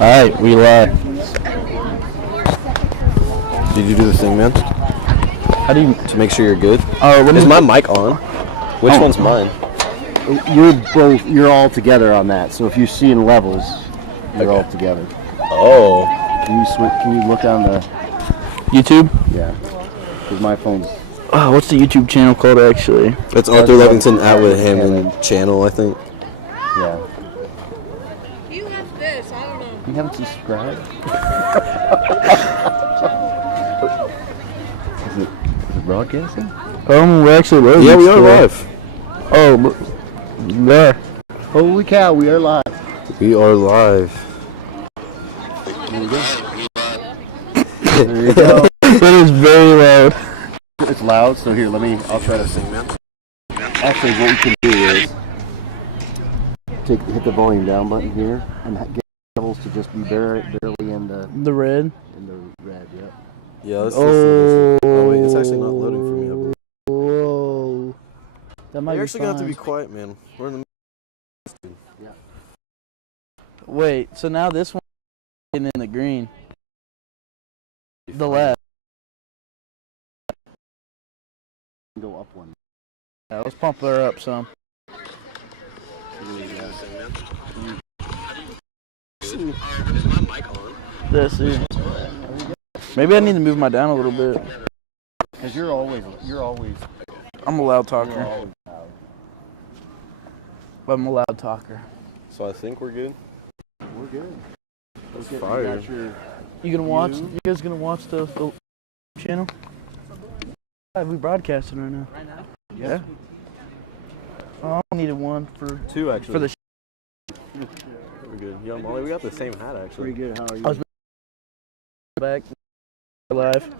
Alright, we live. Did you do the thing, man? How do you... To make sure you're good? Is my mic on? Which one's mine? You're all together on that. So if you see in levels, you're all together. Oh. Can you look on the... YouTube? Yeah. Because my phone's... Oh, what's the YouTube channel called, actually? It's Arthur Levington Atwood Hammond channel, I think. Yeah. You have this, I don't know. You haven't subscribed? Is it broadcasting? We're actually live. Yeah, we are live. Oh, there. Holy cow, we are live. We are live. There you go. It is very loud. It's loud, so here, I'll try to sing, man. Actually, what we can do is hit the volume down button here and get levels to just be barely in the red. Yeah. Yeah, let's listen to this. Oh, wait, it's actually not loading for me, I believe. Whoa. That might You're be actually going to have to be fine. quiet, man. We're in the Yeah. Wait, so now this one is in the green. The left. Go up one. Yeah, let's pump her up some. Let's see. Maybe I need to move my down a little bit. Because you're always. I'm a loud talker. You're always loud. I'm a loud talker. So I think we're good. We're good. That's You fire. got your You gonna watch? You guys gonna watch the channel? Yeah, we broadcasting right now. Right now? Yeah. Oh, I needed one for Two, actually. for the. We're good. Yo, Molly, we got the same hat, actually. pretty good. How are you? I was back live.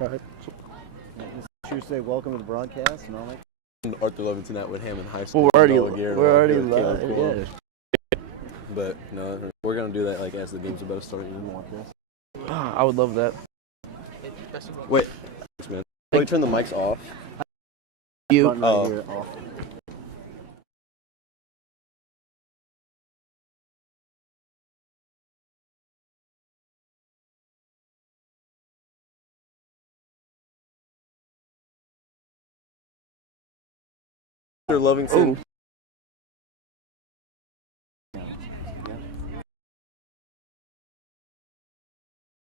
All right. Should say welcome to the broadcast and all that. Arthur Levington Atwood Hammond High School. Well, we're already live. Cool. Yeah. But no, we're gonna do that like as the game's about to start. You didn't want this. I would love that. Wait, thanks, man. Can we turn the mics off? You. Button right here, off. Arthur Levington.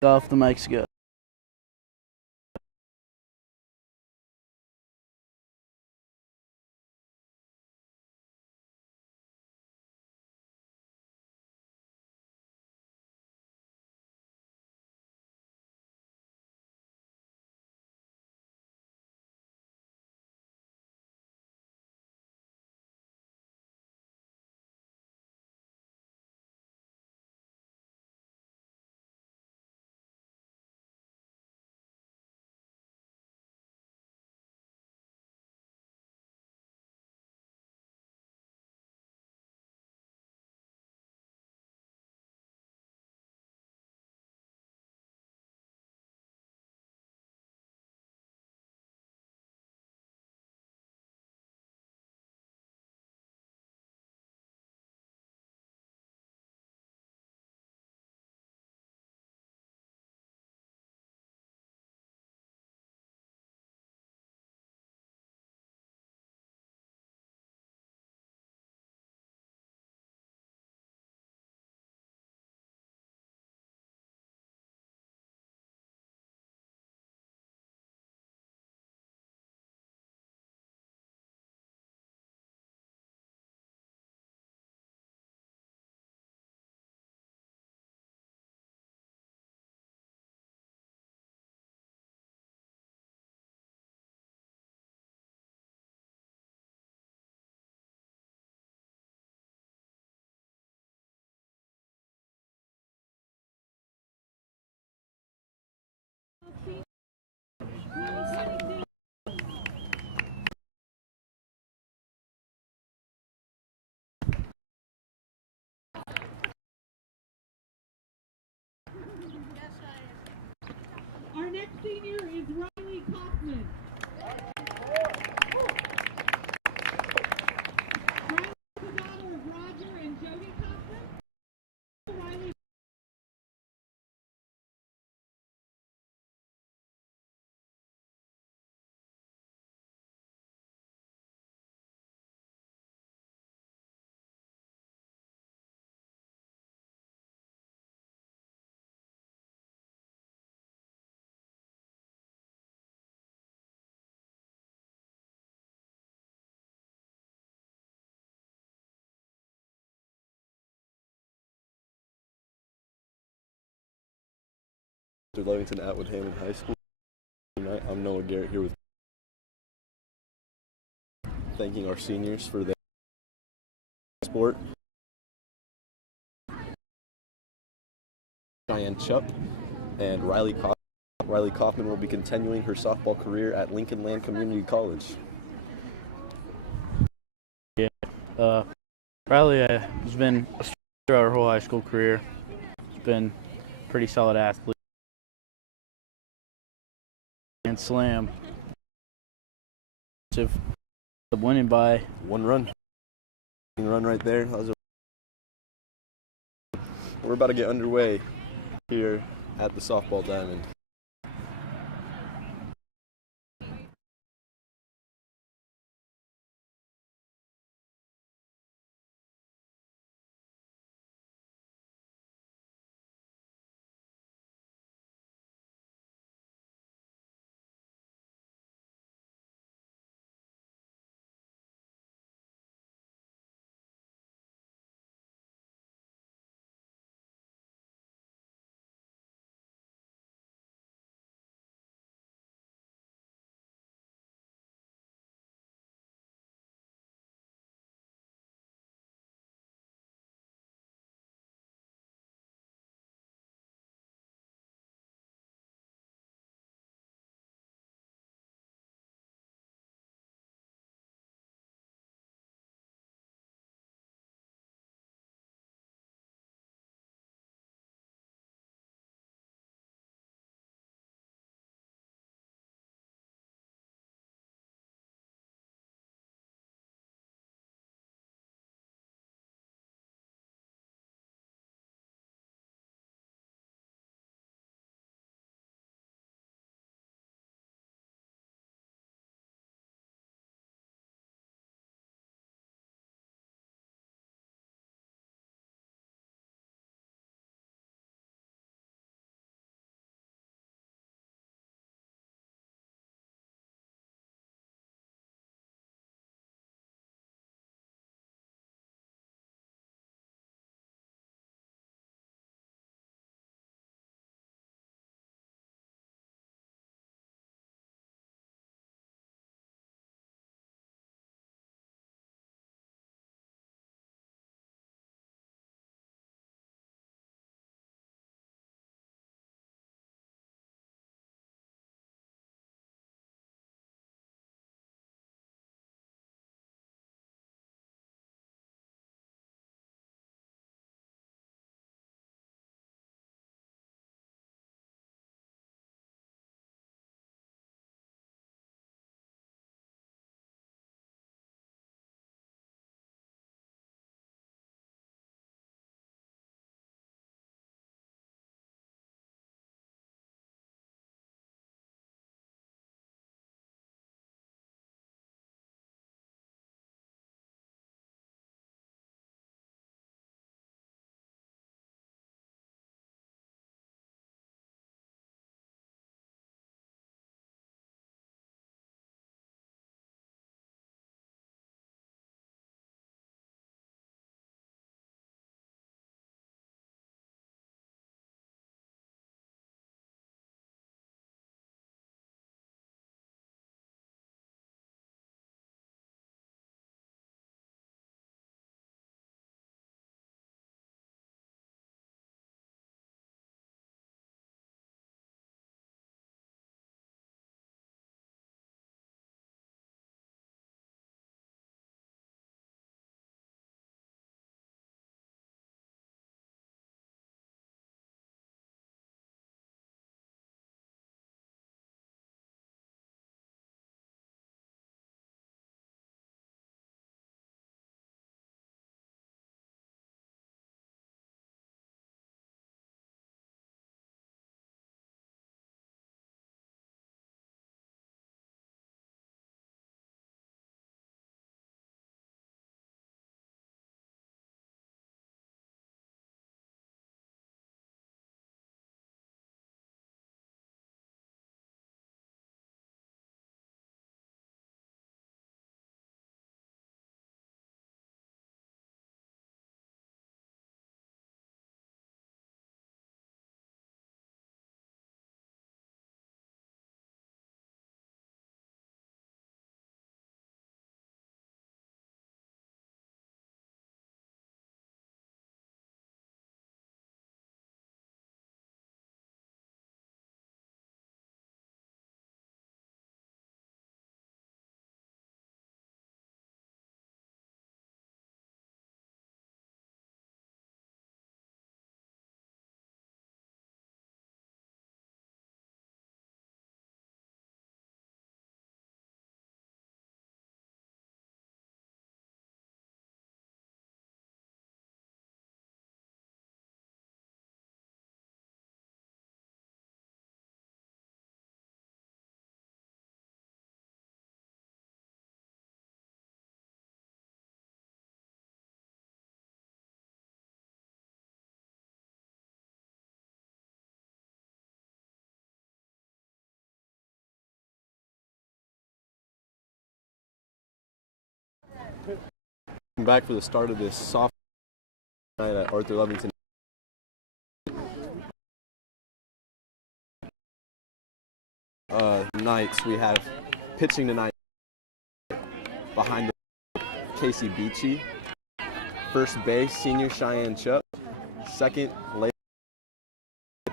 Off the mic's good. Our next senior is Riley Kaufman. Riley is the daughter of Roger and Jody Kaufman. Through Levington Atwood Hammond High School. Tonight, I'm Noah Garrett here with thanking our seniors for their sport. Cheyenne Chupp and Riley Kaufman. Riley Kaufman will be continuing her softball career at Lincoln Land Community College. Yeah, Riley has been a star throughout her whole high school career. She's been a pretty solid athlete. And slam. Winning by 1 run. Run right there. We're about to get underway here at the softball diamond. Back for the start of this soft night at Arthur Lovington. Nights we have pitching tonight behind the Casey Beachy. First base, senior Cheyenne Chuck. Second, late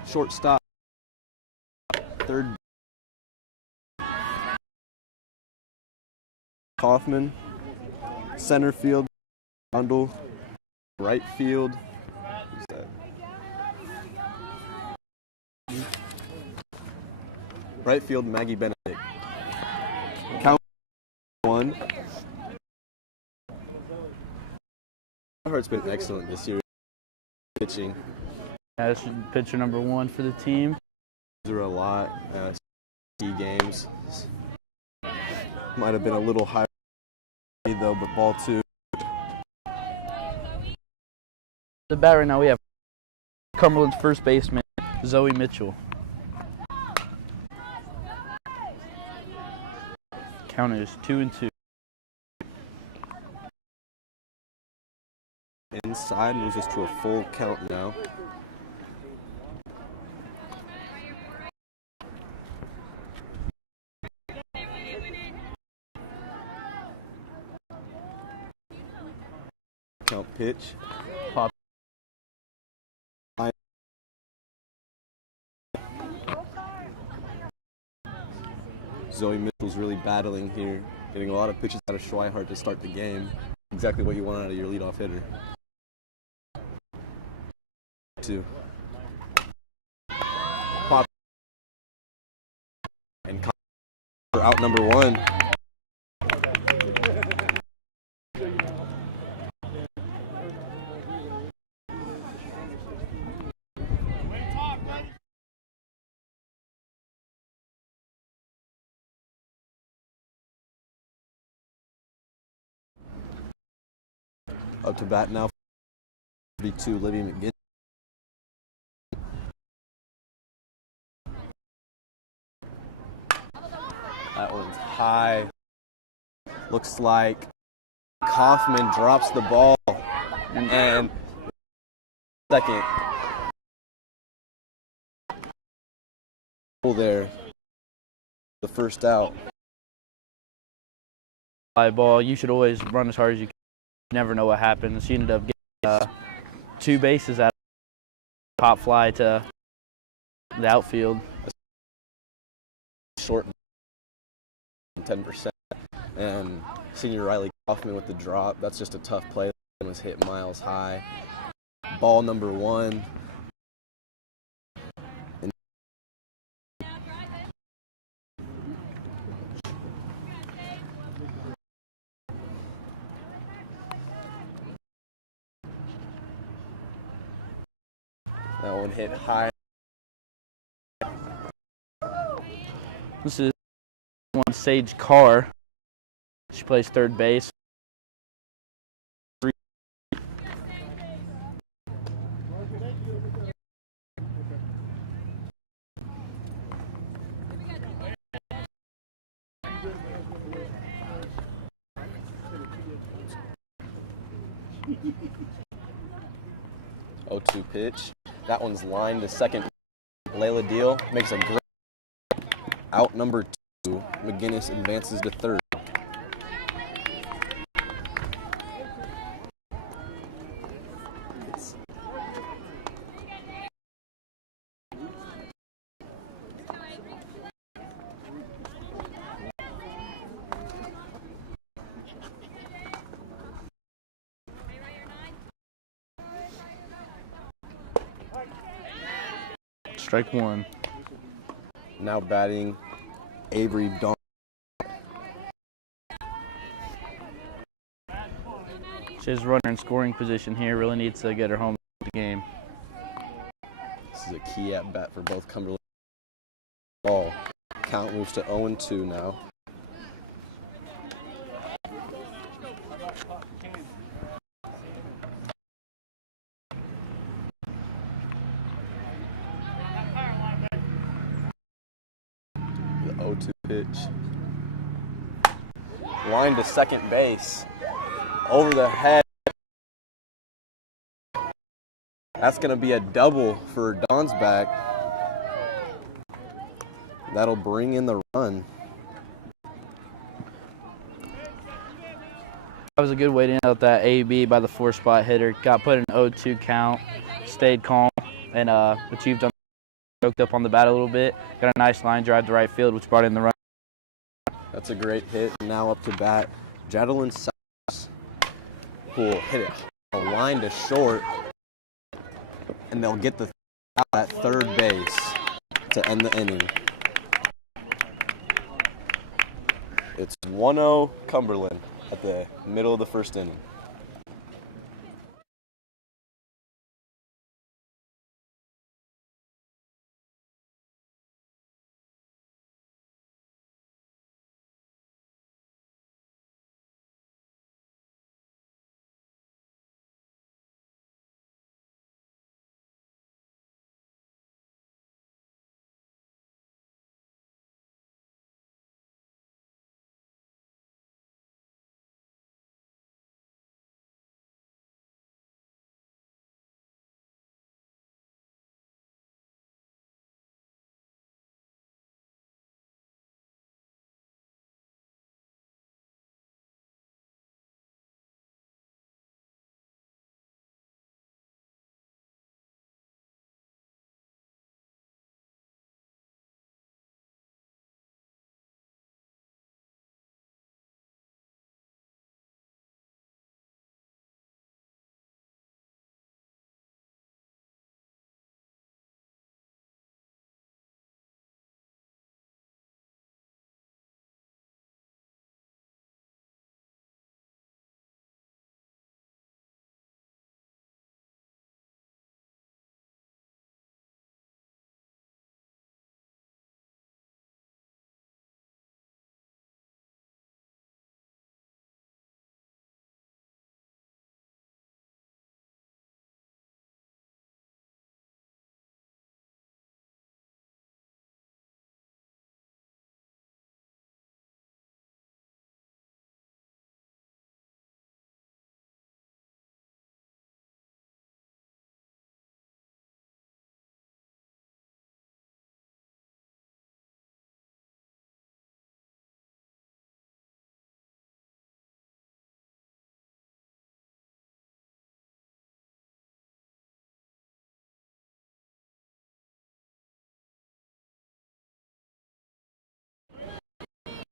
shortstop. Third, Kaufman. Center field, Bundle. Right field. Who's that? Right field, Maggie Benedict. Count 1. Hart's been excellent this year. Pitching. That's pitcher number 1 for the team. There are a lot. Key games. Might have been a little high though, but ball 2. The bat right now we have Cumberland's first baseman, Zoe Mitchell. Count is 2-2. Inside moves us to a full count now. Count pitch. Pop. Zoe Mitchell's really battling here, getting a lot of pitches out of Schweihart to start the game. Exactly what you want out of your leadoff hitter. 2. Pop. And for out number 1. Up to bat now, 32, Libby McGinn. That one's high. Looks like Kaufman drops the ball. And second. There. The first out. Fly ball, you should always run as hard as you can. You never know what happens. She ended up getting 2 bases out of pop fly to the outfield. Short 10%. And senior Riley Kaufman with the drop. That's just a tough play. It was hit miles high. Ball number 1. That one hit high. This is one Sage Carr. She plays third base. 0-2 pitch. That one's lined to second. Layla Deal makes a great out number 2. McGinnis advances to third. Strike 1. Now batting Avery Dawn. She has a runner in scoring position here. Really needs to get her home in the game. This is a key at bat for both Cumberland. Ball. Count moves to 0-2 now. The 0-2 pitch. Line to second base. over the head. That's going to be a double for Don's back. That'll bring in the run. That was a good way to end out that AB by the 4-spot hitter. Got put in 0-2 count, stayed calm, and achieved on. Choked up on the bat a little bit. Got a nice line drive to right field, which brought in the run. That's a great hit. Now up to bat, Jadalyn Sauce, who will hit it a line to short, and they'll get the out at third base to end the inning. It's 1-0 Cumberland at the middle of the first inning.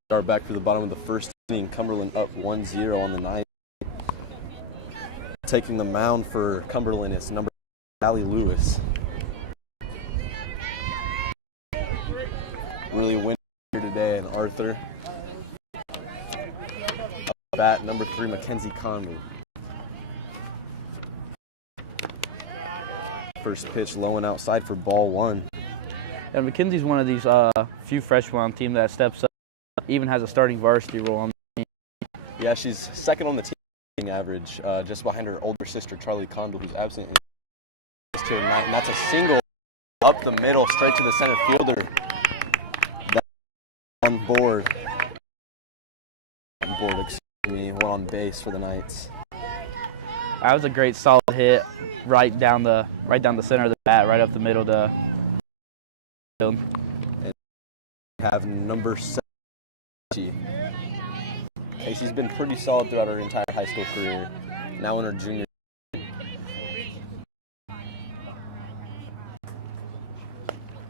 Start back to the bottom of the first inning. Cumberland up 1-0 on the ninth. Taking the mound for Cumberland is number Allie Lewis. Really winning here today, and Arthur. Up bat number 3, Mackenzie Conley. First pitch low and outside for ball 1. And McKenzie's one of these few freshmen on the team that steps up, even has a starting varsity role on the team. Yeah, she's second on the team average, just behind her older sister, Charlie Condell, who's absent tonight. And that's a single up the middle, straight to the center fielder. That's on board. Excuse me, one on base for the Knights. That was a great solid hit right down the center of the bat, right up the middle to field. And we have number 7. Casey's been pretty solid throughout her entire high school career. Now in her junior.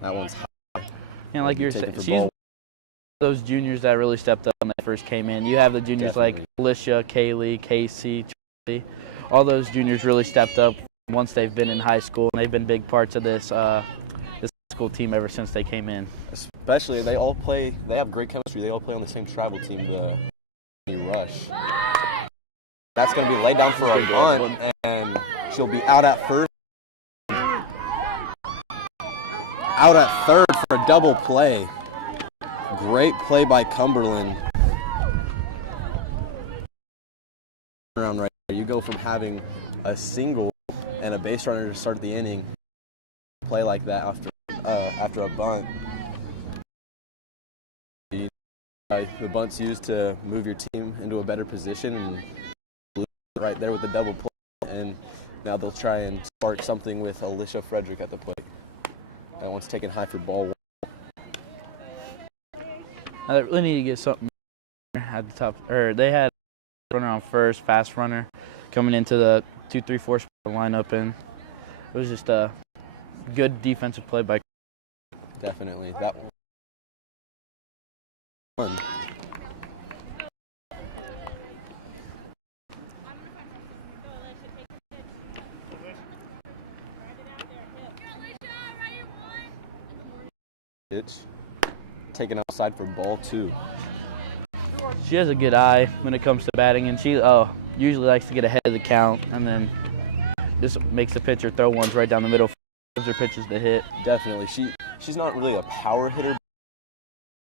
That one's high. And like you're saying, she's one of those juniors that really stepped up when they first came in. You have the juniors like Alicia, Kaylee, Casey, Charlie. All those juniors really stepped up once they've been in high school, and they've been big parts of this this school team ever since they came in. Especially, they have great chemistry. They all play on the same travel team, the Rush. That's going to be laid down for a bunt, and she'll be out at first. Out at third for a double play. Great play by Cumberland. Around right there. You go from having a single and a base runner to start the inning, play like that after a bunt. The bunt's used to move your team into a better position, and right there with the double play, and now they'll try and spark something with Alicia Frederick at the plate. That one's taken high for ball 1. They really need to get something at the top. Or they had a runner on first, fast runner, coming into the 2-3-4 spot lineup, and it was just a good defensive play by. Definitely. That one. Pitch taken outside for ball 2. She has a good eye when it comes to batting, and she usually likes to get ahead of the count, and then just makes the pitcher throw ones right down the middle, gives her pitches to hit. Definitely. She's not really a power hitter,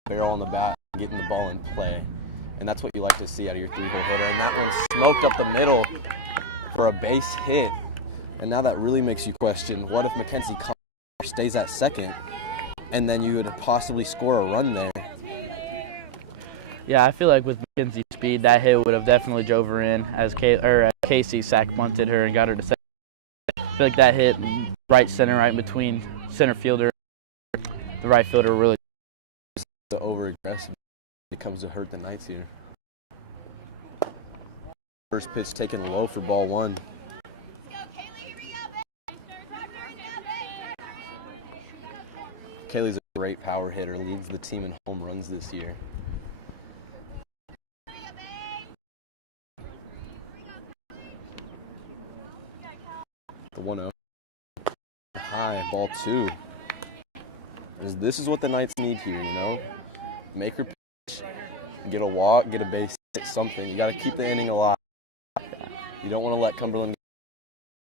barrel on the bat, getting the ball in play, and that's what you like to see out of your 3-hole hitter. And that one smoked up the middle for a base hit. And now that really makes you question, what if Mackenzie stays at second, and then you would possibly score a run there? Yeah, I feel like with Mackenzie's speed, that hit would have definitely drove her in as Casey sack bunted her and got her to second. I feel like that hit right center, right between center fielder, the right fielder really. The over-aggressive, it comes to hurt the Knights here. First pitch taken low for ball 1. Kaylee's a great power hitter, leads the team in home runs this year. The 1-0. High, ball 2. This is what the Knights need here, you know? Make her pitch, get a walk, get a base hit, something. You got to keep the inning alive. You don't want to let Cumberland.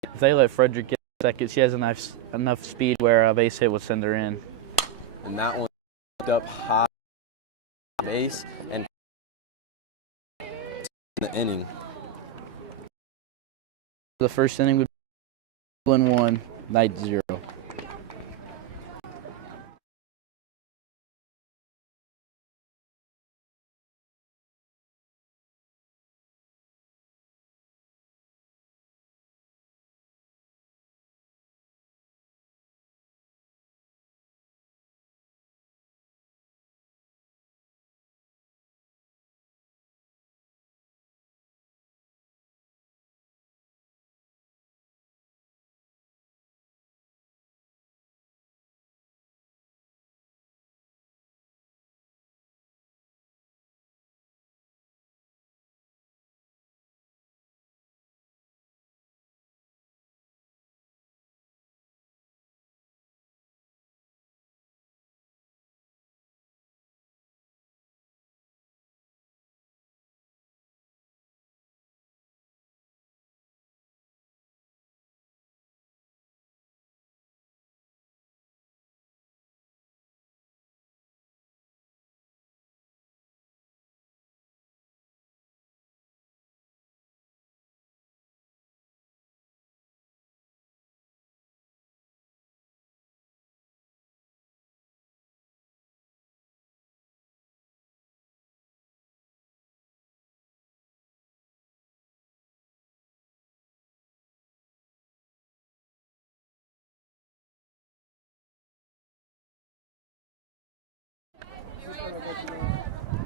If they let Frederick get second, she has enough speed where a base hit would send her in. And that one up high base and the inning. The first inning would be 1-1, Knights 0.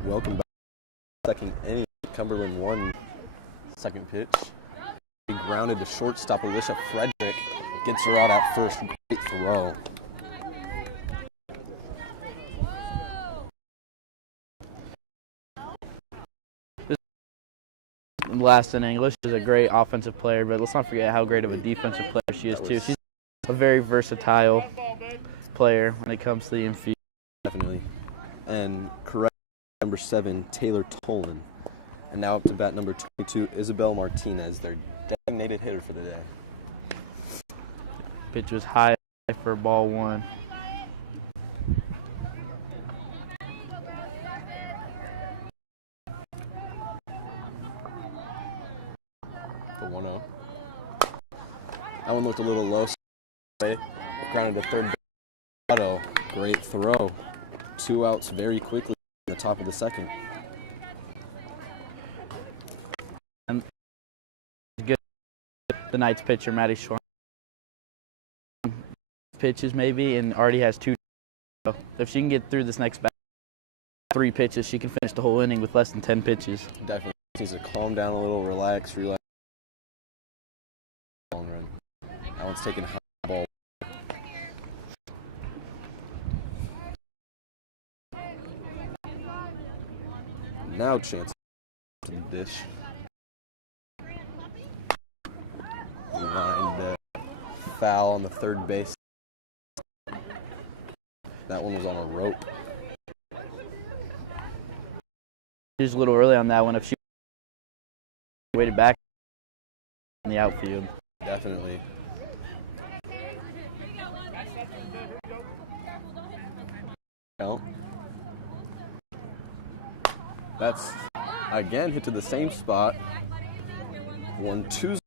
Welcome back. Second inning, Cumberland 1. Second pitch. He grounded to shortstop. Alicia Frederick gets her out at first. Great throw. Last inning, Alicia is a great offensive player, but let's not forget how great of a defensive player she is too. She's a very versatile player when it comes to the infield. Definitely. And correct number 7, Taylor Tolan. And now up to bat number 22, Isabel Martinez, their designated hitter for the day. Pitch was high for ball 1. The 1-0. That one looked a little low. Grounded to third. Auto. Great throw. 2 outs very quickly in the top of the second. the Knights pitcher, Matty Schwarm, pitches maybe, and already has 2. So if she can get through this next 3 pitches, she can finish the whole inning with less than 10 pitches. Definitely needs to calm down a little, relax. Long run. That one's taking high ball. Now chance to the dish. Line foul on the third base. That one was on a rope. She was a little early on that one. If she waited back in the outfield. Definitely. Count. That's again hit to the same spot. 1-2.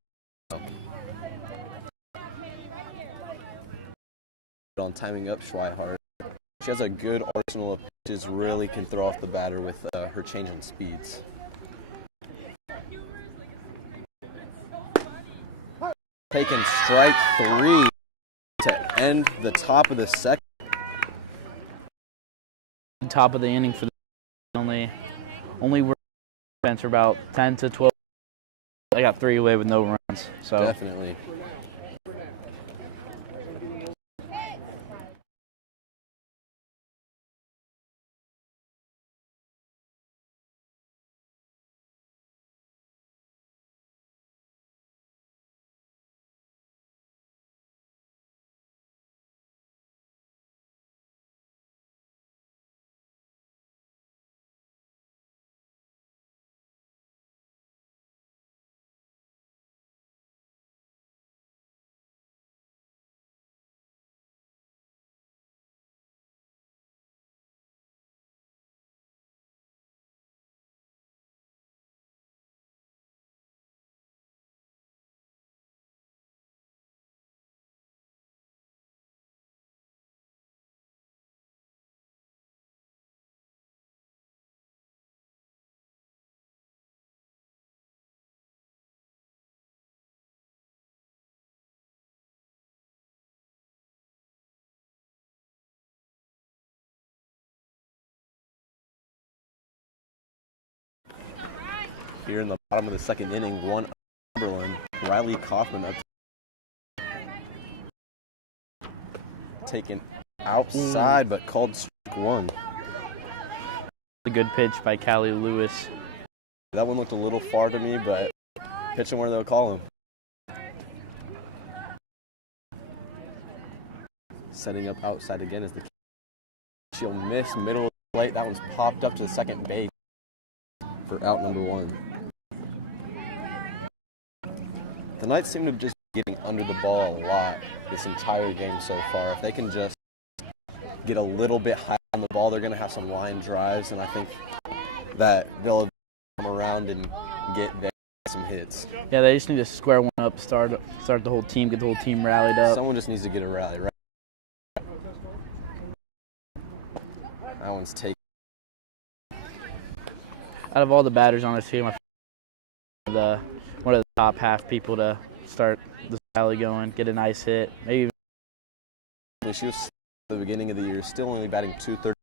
On timing up Schweihart. She has a good arsenal of pitches, really can throw off the batter with her change in speeds. Taking strike 3 to end the top of the second. Top of the inning for the only defense for about 10 to 12. I got 3 away with no runs. So definitely. Here in the bottom of the second inning, 1 Cumberland. Riley Kaufman up. Taken outside, but called strike 1. a good pitch by Callie Lewis. That one looked a little far to me, but pitch him where they'll call him. Setting up outside again is the. She'll miss middle of the plate. That one's popped up to the second base for out number 1. The Knights seem to just be getting under the ball a lot this entire game so far. If they can just get a little bit high on the ball, they're going to have some line drives, and I think that they'll come around and get some hits. Yeah, they just need to square one up, start the whole team, get the whole team rallied up. Someone just needs to get a rally, right? That one's taken. Out of all the batters on this team, I feel one of the top half people to start the rally going, get a nice hit. Maybe She was at the beginning of the year, still only batting .230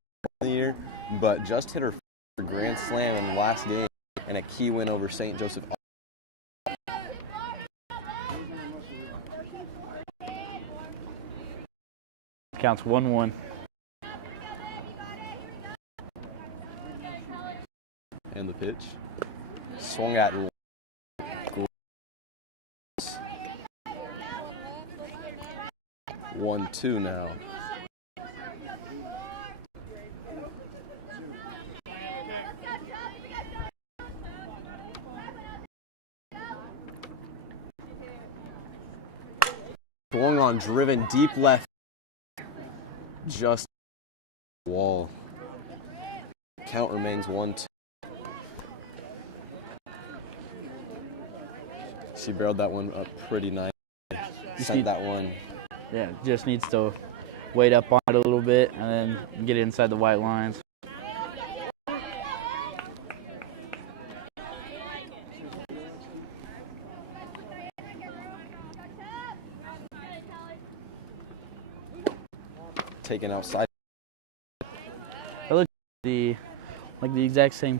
in the year, but just hit her grand slam in the last game and a key win over St. Joseph. counts 1-1. And the pitch. Swung at 1-2 now. Swung on, driven deep left. Just wall. Count remains 1-2. She barreled that one up pretty nice. Sent that one. Yeah, just needs to wait up on it a little bit and then get it inside the white lines. taken outside. I looked at the exact same.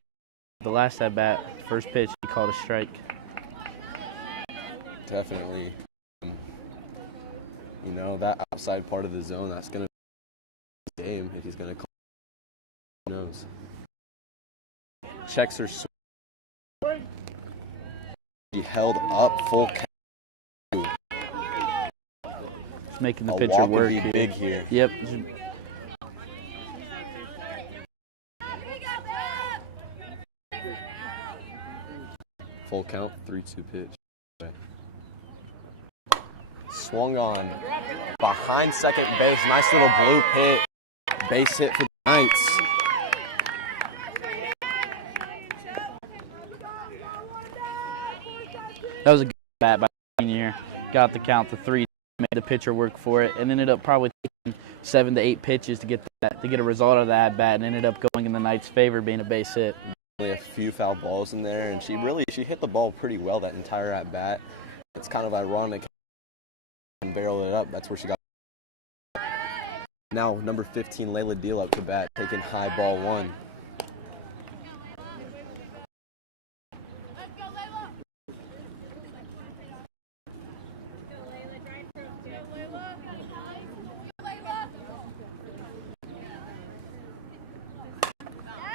The last at bat, first pitch, he called a strike. Definitely. That outside part of the zone, that's going to be the game if he's going to call. Who knows? Checks her swing. He held up full count. It's making the pitcher work here. Big here. Yep. Full count, 3-2 pitch. Okay. Swung on behind second base. Nice little blue pit. Base hit for the Knights. That was a good bat by the senior. Got the count to 3. Made the pitcher work for it, and ended up probably taking 7 to 8 pitches to get a result of that at bat, and ended up going in the Knights' favor, being a base hit. A few foul balls in there, and she hit the ball pretty well that entire at bat. It's kind of ironic and barreled it up. That's where she got. Now number 15, Layla Deal up to bat, taking high ball 1.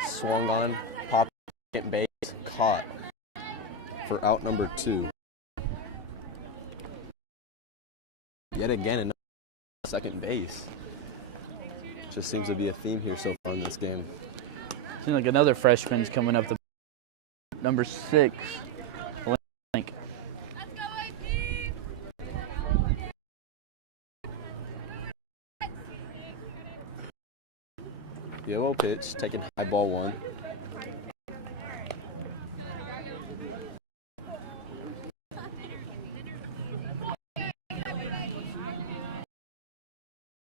Swung on, popped second base, caught for out number 2. Yet again, another second base. Just seems to be a theme here so far in this game. Seems like another freshman's coming up. Number 6, Link. Yellow pitch, taking high ball 1.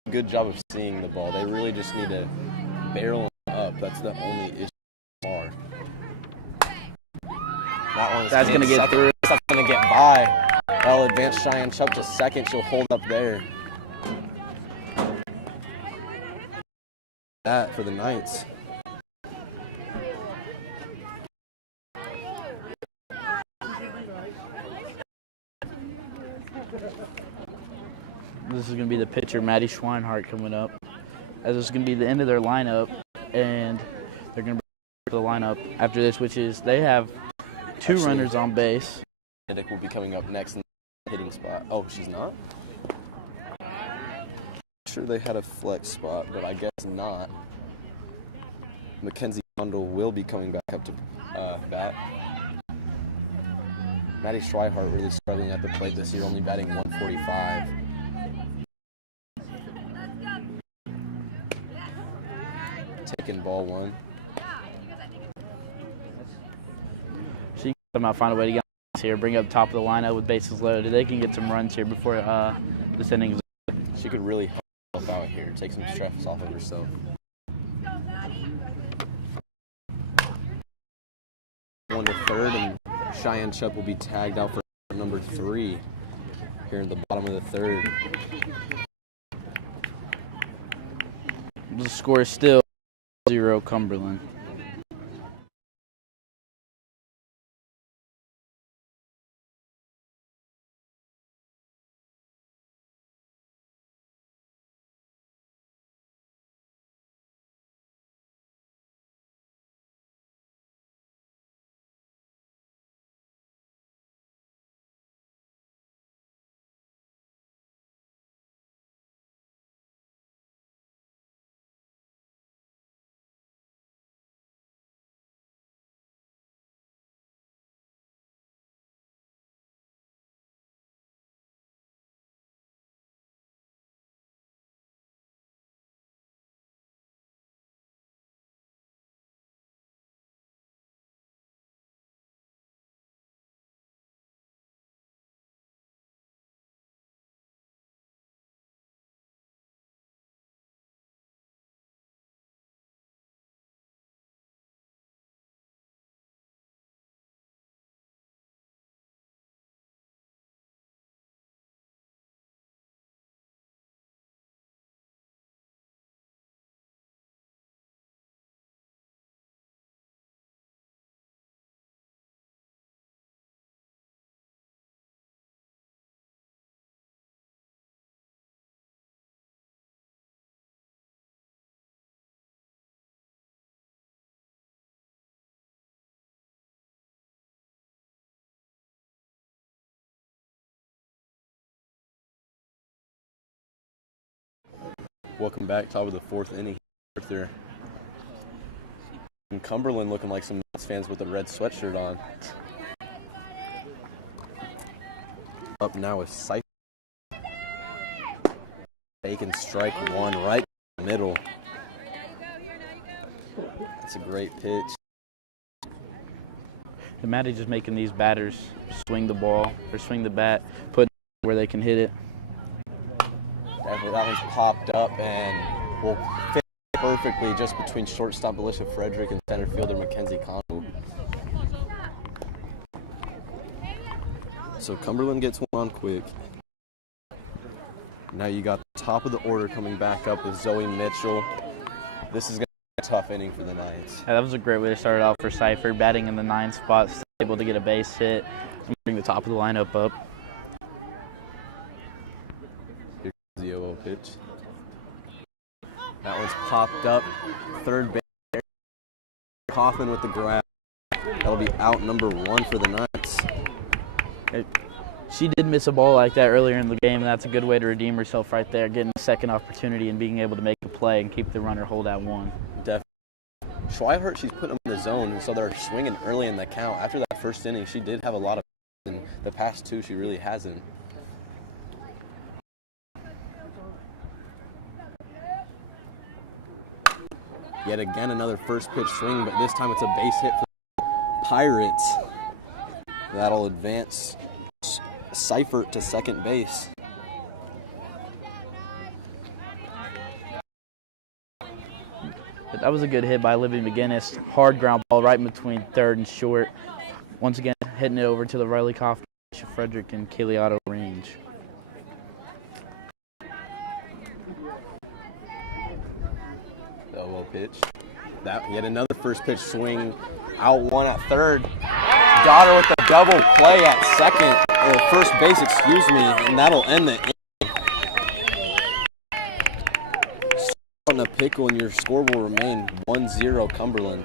Good job of seeing the ball. They really just need to barrel him up. That's the only issue so far. That one's That's going to get through. That's going to get by. Well, advance Cheyenne Chubb to second. She'll hold up there. That for the Knights. This is going to be the pitcher, Maddie Schweinhart, coming up. As this is going to be the end of their lineup, and they're going to bring the lineup after this, which is they have 2 runners on base. Benedict will be coming up next in the hitting spot. Oh, she's not? Sure they had a flex spot, but I guess not. Mackenzie Bundle will be coming back up to bat. Maddie Schweinhart really struggling at the plate this year, only batting 145. Taking ball 1. She can find a way to get here, bring up top of the lineup with bases loaded. They can get some runs here before this inning is over. She could really help out here, take some stress off of herself. One to third, and Cheyenne Chubb will be tagged out for number 3 here in the bottom of the 3rd. The score is still 0 Cumberland. Welcome back, top of the 4th inning. Arthur. And Cumberland looking like some Mets fans with a red sweatshirt on. Up now is Cypher. Bacon strike one right in the middle. That's a great pitch. And Matty just making these batters swing the ball or swing the bat, put it where they can hit it. Definitely, that one's popped up and will fit perfectly just between shortstop Alicia Frederick and center fielder Mackenzie Condell. So Cumberland gets one on quick. Now you got the top of the order coming back up with Zoe Mitchell. This is going to be a tough inning for the Knights. Yeah, that was a great way to start it off for Cypher, batting in the 9th spot, still able to get a base hit and bring the top of the lineup up. Here comes the 0-0 pitch. That one's popped up. Third base. Kaufman with the grab. That'll be out number 1 for the Knights. She did miss a ball like that earlier in the game, and that's a good way to redeem herself right there, getting a second opportunity and being able to make a play and keep the runner hold at 1. Definitely. Schweihart, she's putting them in the zone, and so they're swinging early in the count. After that first inning, she did have a lot of in the past 2, she really hasn't. Yet again, another first pitch swing, but this time it's a base hit for the Pirates. That'll advance Seifert to second base. That was a good hit by Libby McGinnis. Hard ground ball right in between third and short. Once again, hitting it over to the Riley Kaufman, Frederick, and Kiliotto range. The 0-0 pitch. That yet another first pitch swing. Out 1 at third. Daughter with a double play at second, or first base, excuse me, and that'll end the inning. On a pickle, and your score will remain 1-0 Cumberland.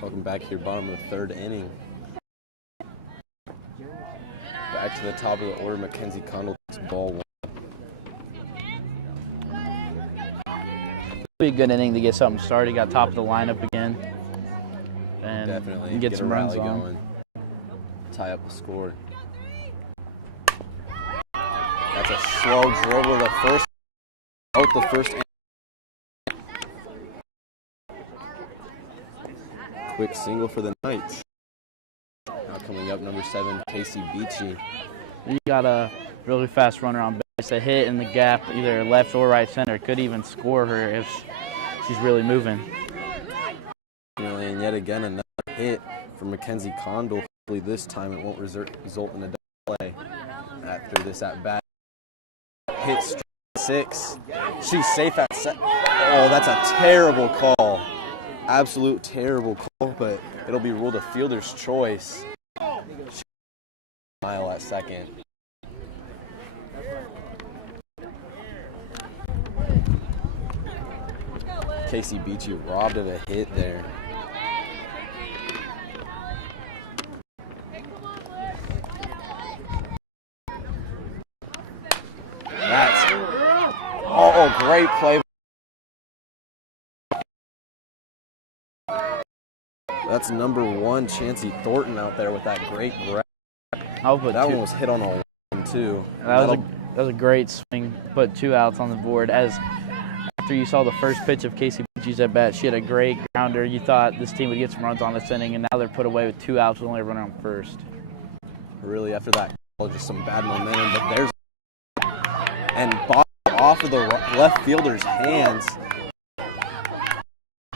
Welcome back here, bottom of the 3rd inning. Back to the top of the order, Mackenzie Condell takes ball 1. Be a good inning to get something started. Got top of the lineup again, and Definitely get some runs on. going. Tie up the score. That's a slow dribble to first. Out the first inning. Quick single for the Knights. Now coming up, number 7, Casey Beachy. You got a really fast runner on base. A hit in the gap, either left or right center. Could even score her if she's really moving. And yet again, another hit from Mackenzie Condell. Hopefully this time it won't result in a double play after this at bat. Hit straight 6. She's safe at Oh, that's a terrible call. Absolute terrible call, but it'll be ruled a fielder's choice. Mile at second. Casey Beachy robbed of a hit there. That's great play. That's number 1, Chancey Thornton out there with that great grab. That one was hit on a line too. That was a great swing. Put 2 outs on the board. As after you saw the first pitch of Casey Beachy's at bat, she had a great grounder. You thought this team would get some runs on this inning, and now they're put away with 2 outs with only a runner on first. Really, after that, just some bad momentum. But there's and ball off of the left fielder's hands.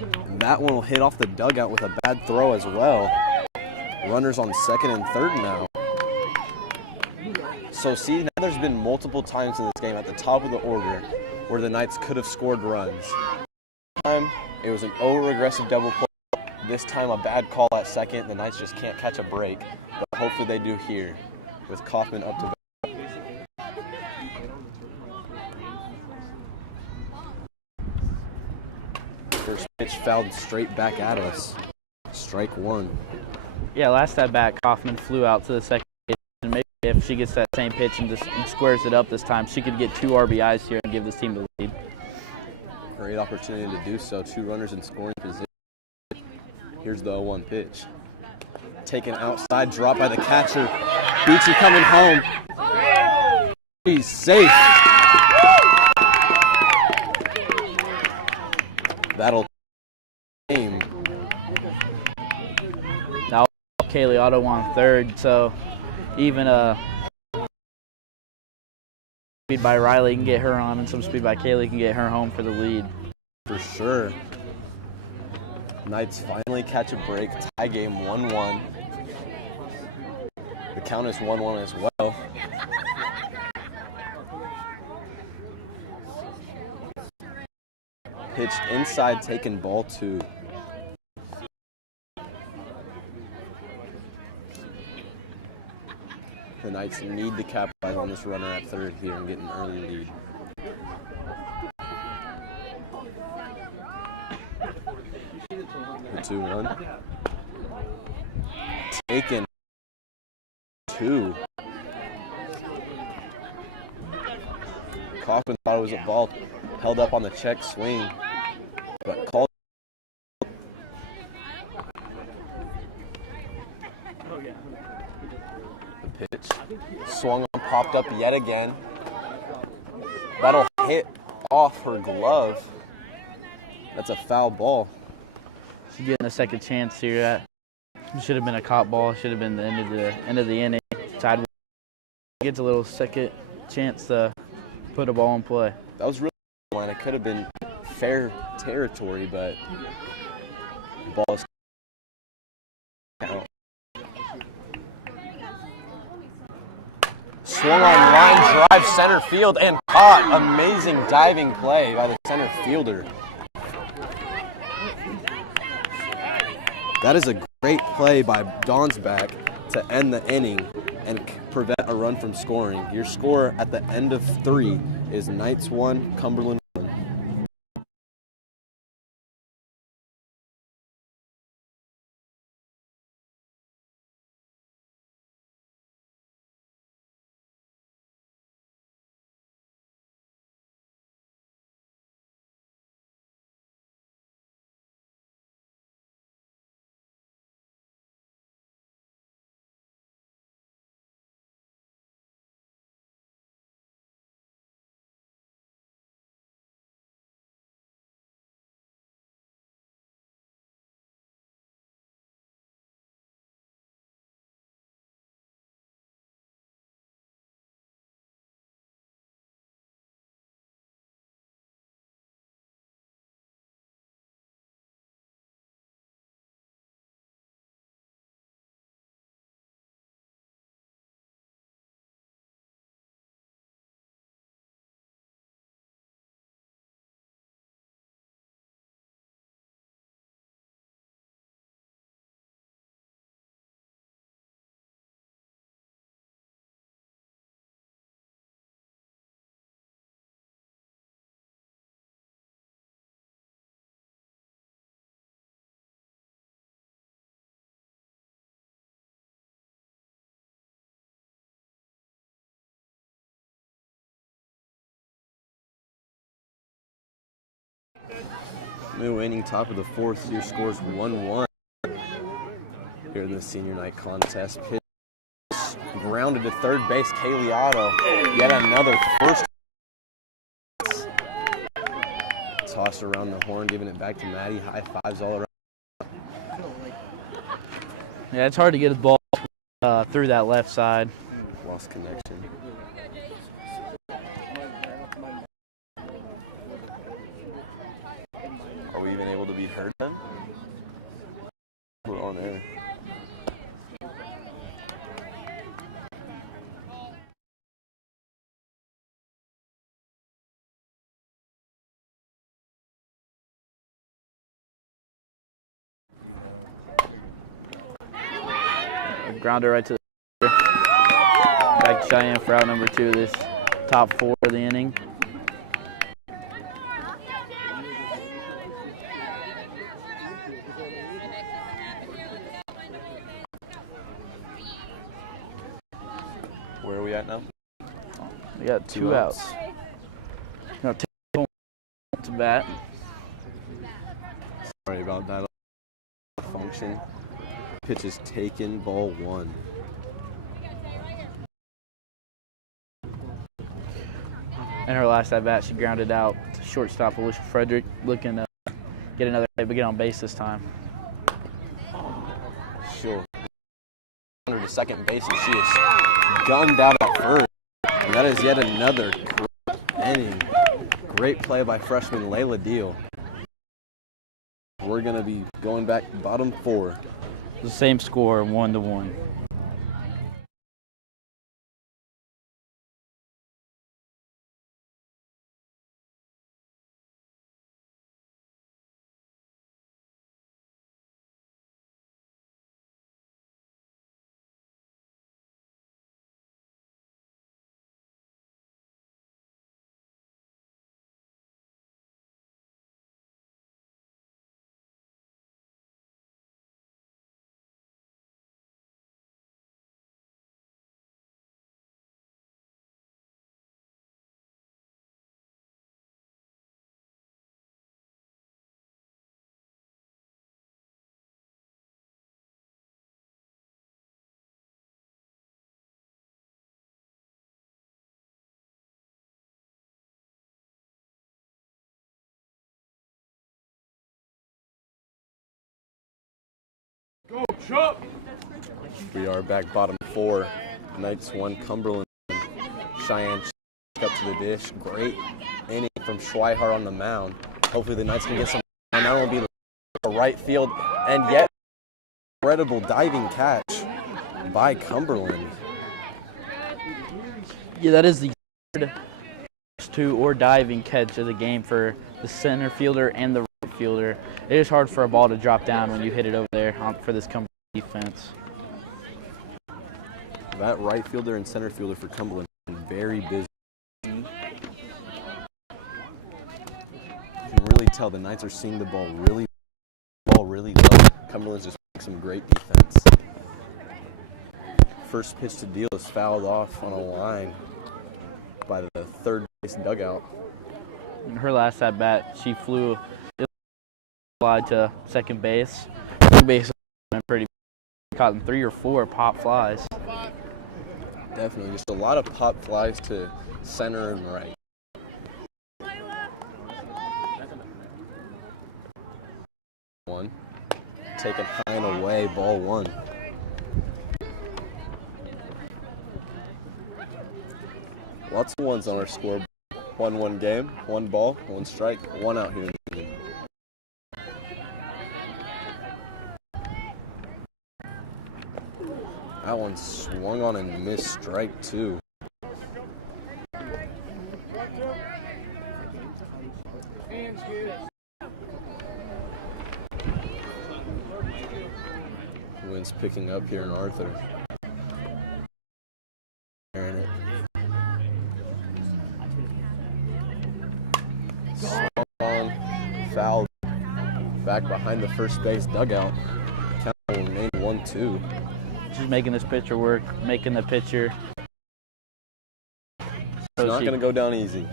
And that one will hit off the dugout with a bad throw as well. Runners on second and third now. So see, now there's been multiple times in this game at the top of the order where the Knights could have scored runs. This time, it was an over-aggressive double play. This time, a bad call at second. The Knights just can't catch a break, but hopefully they do here with Kaufman up to bat. First pitch fouled straight back at us. Strike 1. Yeah, last at bat, Kaufman flew out to the second pitch, and maybe if she gets that same pitch and just squares it up this time, she could get 2 RBIs here and give this team the lead. Great opportunity to do so. 2 runners in scoring position. Here's the 0-1 pitch. Taken outside, dropped by the catcher. Beachy coming home. He's safe. That'll game. Now Kaylee Otto on third, so even speed by Riley can get her on, and some speed by Kaylee can get her home for the lead. For sure. Knights finally catch a break. Tie game 1-1. The count is 1-1 as well. Pitched inside, taken ball 2. The Knights need to capitalize on this runner at third here and get an early lead. The 2-1. Taken 2. Kaufman thought it was a ball, held up on the check swing, but called. The pitch swung on, popped up yet again. That'll hit off her glove. That's a foul ball. She's getting a second chance here. That should have been a caught ball. Should have been the end of the inning. Tied. Gets a little second chance to put a ball in play. That was really fun. It could have been fair territory, but the ball is count. Swung on line drive center field and caught. Amazing diving play by the center fielder. That is a great play by Donsback to end the inning and prevent a run from scoring. Your score at the end of 3 is Knights 1, Cumberland New inning, top of the fourth. Your score's 1-1 here in the senior night contest. Pitch grounded to third base. Kaylee Otto, yet another first. Toss around the horn, giving it back to Maddie. High fives all around. Yeah, it's hard to get his ball through that left side. Lost connection. Are we even able to be heard then? We're on air. Grounder right to the back to Cheyenne for out number 2 of this top 4 of the inning. Where are we at now? We got 2 outs. Now take to bat. Sorry about that. Function. Pitch is taken, ball 1. In her last at bat, she grounded out to shortstop Alicia Frederick, looking to get another hit, but get on base this time. Sure. Under to second base, and she is gunned out at first. And that is yet another great inning. Great play by freshman Layla Deal. We're going to be going back to bottom 4. The same score, 1-1. Go, Chuck! We are back bottom 4. Knights 1, Cumberland. Cheyenne up to the dish. Great inning from Schweihart on the mound. Hopefully the Knights can get some. And that will be the right field. And yet, incredible diving catch by Cumberland. Yeah, that is the third two or diving catch of the game for the center fielder and the right fielder. It is hard for a ball to drop down when you hit it over there for this Cumberland defense. That right fielder and center fielder for Cumberland very busy. You can really tell the Knights are seeing the ball really low. Cumberland's just making some great defense. First pitch to Deal is fouled off on a line by the third base dugout. In her last at bat, she flew fly to second base. Second base went pretty caught in 3 or 4 pop flies. Definitely, just a lot of pop flies to center and right. One, taken high and away, ball 1. Lots of ones on our scoreboard. 1-1 game, 1 ball, 1 strike, 1 out here in the game. That one swung on and missed strike 2. Wind's picking up here in Arthur. Hearing it. Swung on, fouled, back behind the first base dugout. Count will remain 1-2. She's making this pitcher work, making the pitcher. It's not going to go down easy.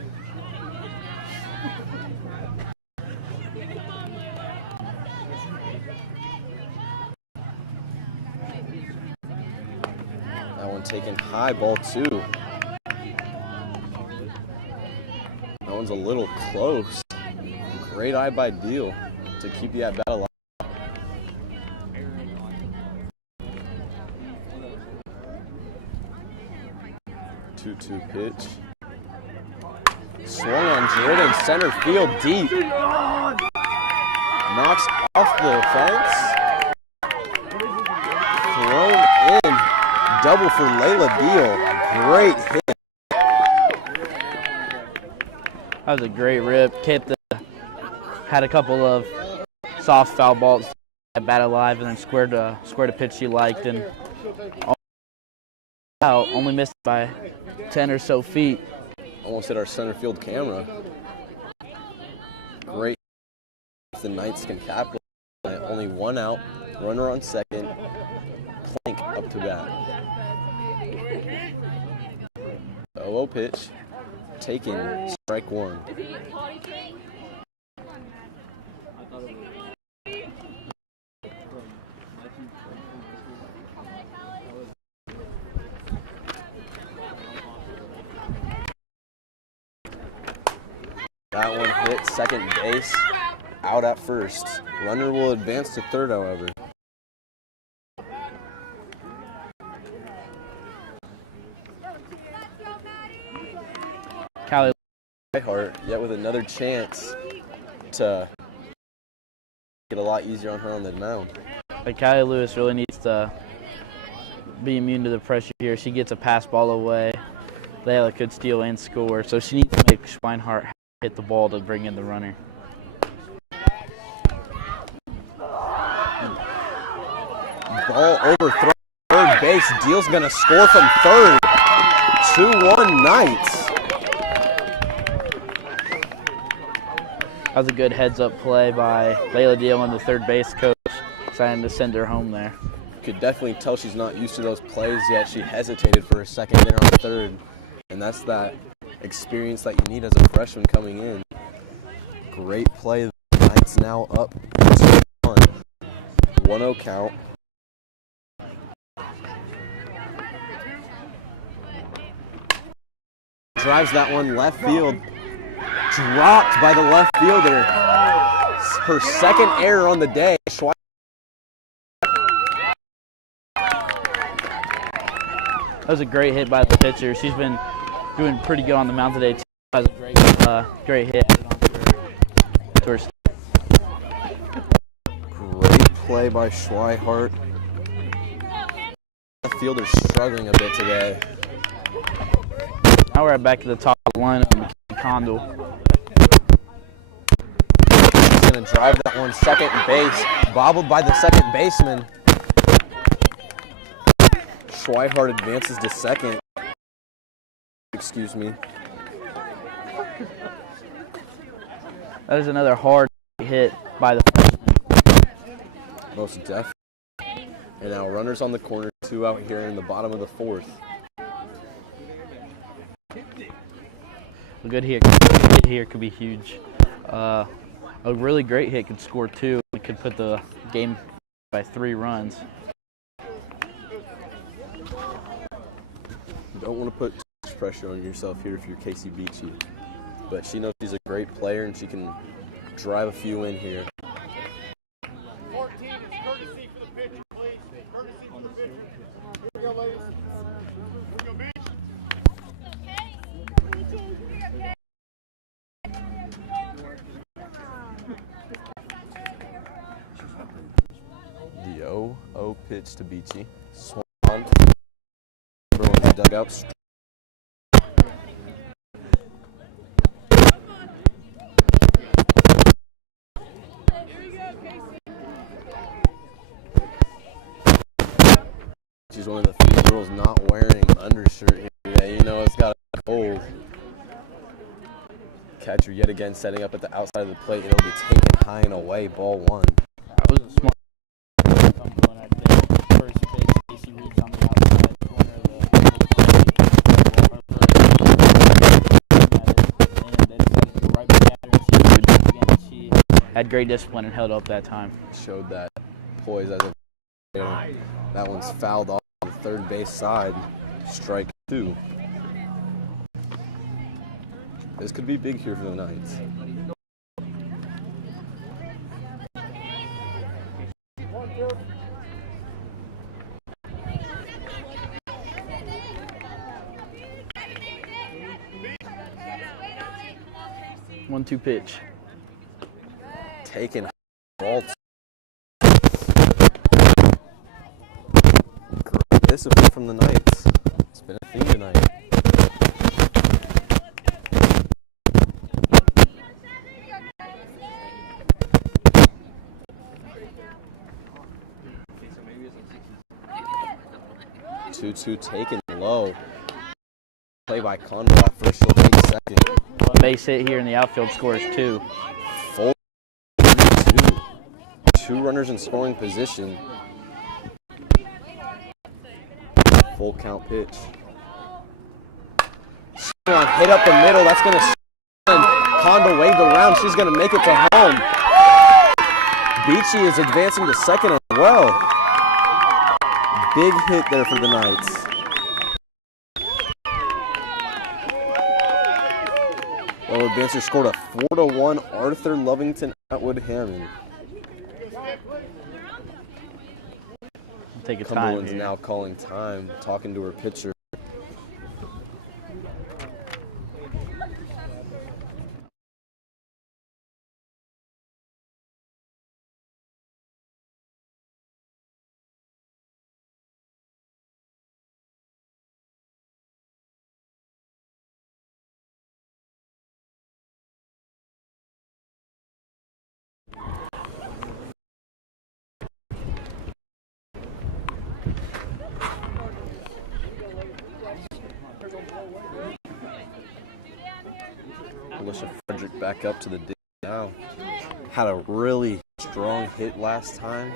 taken high, ball 2. That one's a little close. Great eye by Deal to keep you at bat alive. 2-2 pitch. Swung on Jordan, center field deep. Knocks off the fence. Thrown in. Double for Layla Deal. Great hit. That was a great rip. Had a couple of soft foul balls at bat alive, and then squared a pitch she liked, and out, only missed by 10 or so feet. Almost hit our center field camera. Great. The Knights can capitalize. Only 1 out. Runner on second. Plank up to bat. 0-0 pitch. Taken. Strike 1. That one hit second base, out at first. Runner will advance to third, however. Callie Hart, yet with another chance to get a lot easier on her on the mound. But Callie Lewis really needs to be immune to the pressure here. She gets a pass ball away. Layla could steal and score, so she needs to make Schweinhart hit the ball to bring in the runner. Ball overthrown third base. Deal's gonna score from third. 2-1 Knights. That was a good heads-up play by Layla Deal and the third base coach, deciding to send her home there. You could definitely tell she's not used to those plays yet. She hesitated for a second there on third, and that's that experience that you need as a freshman coming in. Great play. The Knights now up 2-1. 1-0 count. Drives that one left field. Dropped by the left fielder. Her second error on the day. That was a great hit by the pitcher. She's been doing pretty good on the mound today, too. That was a great hit. Great play by Schweihart. The fielder's struggling a bit today. Now we're back to the top of the lineup. Condell. He's going to drive that one second base. Bobbled by the second baseman. Schweihart advances to second. Excuse me. That is another hard hit by the freshman. Most definitely. And now runners on the corner, 2 out here in the bottom of the 4th. A good hit here could be huge. A really great hit could score 2. It could put the game by 3 runs. You don't want to put too much pressure on yourself here if you're Casey Beachy. But she knows she's a great player and she can drive a few in here. 14 is courtesy for the pitcher, please. Courtesy for the pitcher. Here we go, ladies. Here we go, Beach. The 0-0 pitch to Beachy. Swung on. Cumberland in the dugouts. She's one of the few girls not wearing undershirt here. Yeah, you know it's got a cold. Catcher yet again setting up at the outside of the plate, and it'll be taken high and away. Ball 1. That was a smart one, I think. First base, Casey Reed's on the outside corner of the and they decided to go right back at her, and she would do it again. She had great discipline and held up that time. Showed that poise as a that one's fouled off on the third base side. Strike 2. This could be big here for the Knights. One-two pitch. Taking ball. Great discipline from the Knights. It's been a theme tonight. Two taken low. Play by Condor at first, she'll take second. One base hit here in the outfield scores 2. Full 2. 2 runners in scoring position. Full count pitch. Hit up the middle. That's going to send Kondo waved around. She's going to make it to home. Beachy is advancing to second as well. Big hit there for the Knights. Well, advancer scored a 4-1 Arthur Lovington Atwood Hammond. Take a time Cumberland's here. now calling time, talking to her pitcher. Alicia Frederick back up to the dig now. Had a really strong hit last time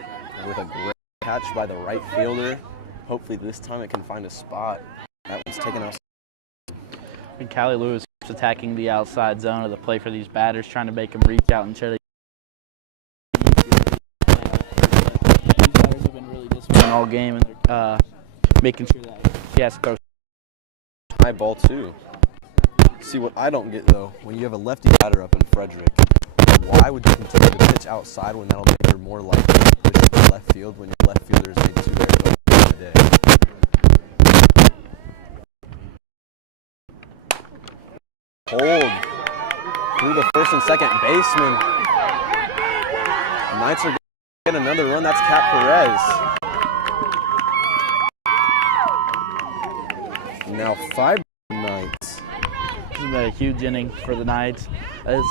with a great catch by the right fielder. Hopefully this time it can find a spot. That one's taken out. And Callie Lewis keeps attacking the outside zone of the play for these batters, trying to make them reach out and try to. These batters have been really disciplined all game, and they're making sure that she has to throw. High ball too. See what I don't get though, when you have a lefty batter up in Frederick, why would you continue to pitch outside when that'll make her more likely to push to left field when your left fielder has made 2 errors in the day? Hold through the first and second baseman. Knights are going to get another run. That's Kat Perez. Now 5 Knights. This has been a huge inning for the Knights. As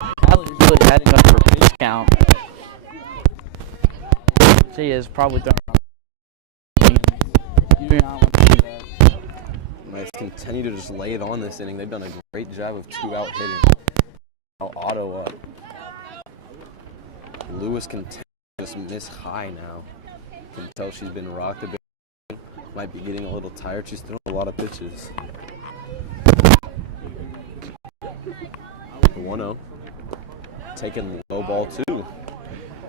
Callie's really adding up her pitch count. She is probably throwing. You do not want to do that. Knights continue to just lay it on this inning. They've done a great job of 2-out hitting. Now Otto up. Lewis can just miss high now. You can tell she's been rocked a bit. Might be getting a little tired. She's throwing a lot of pitches. 1-0. Taking low ball too.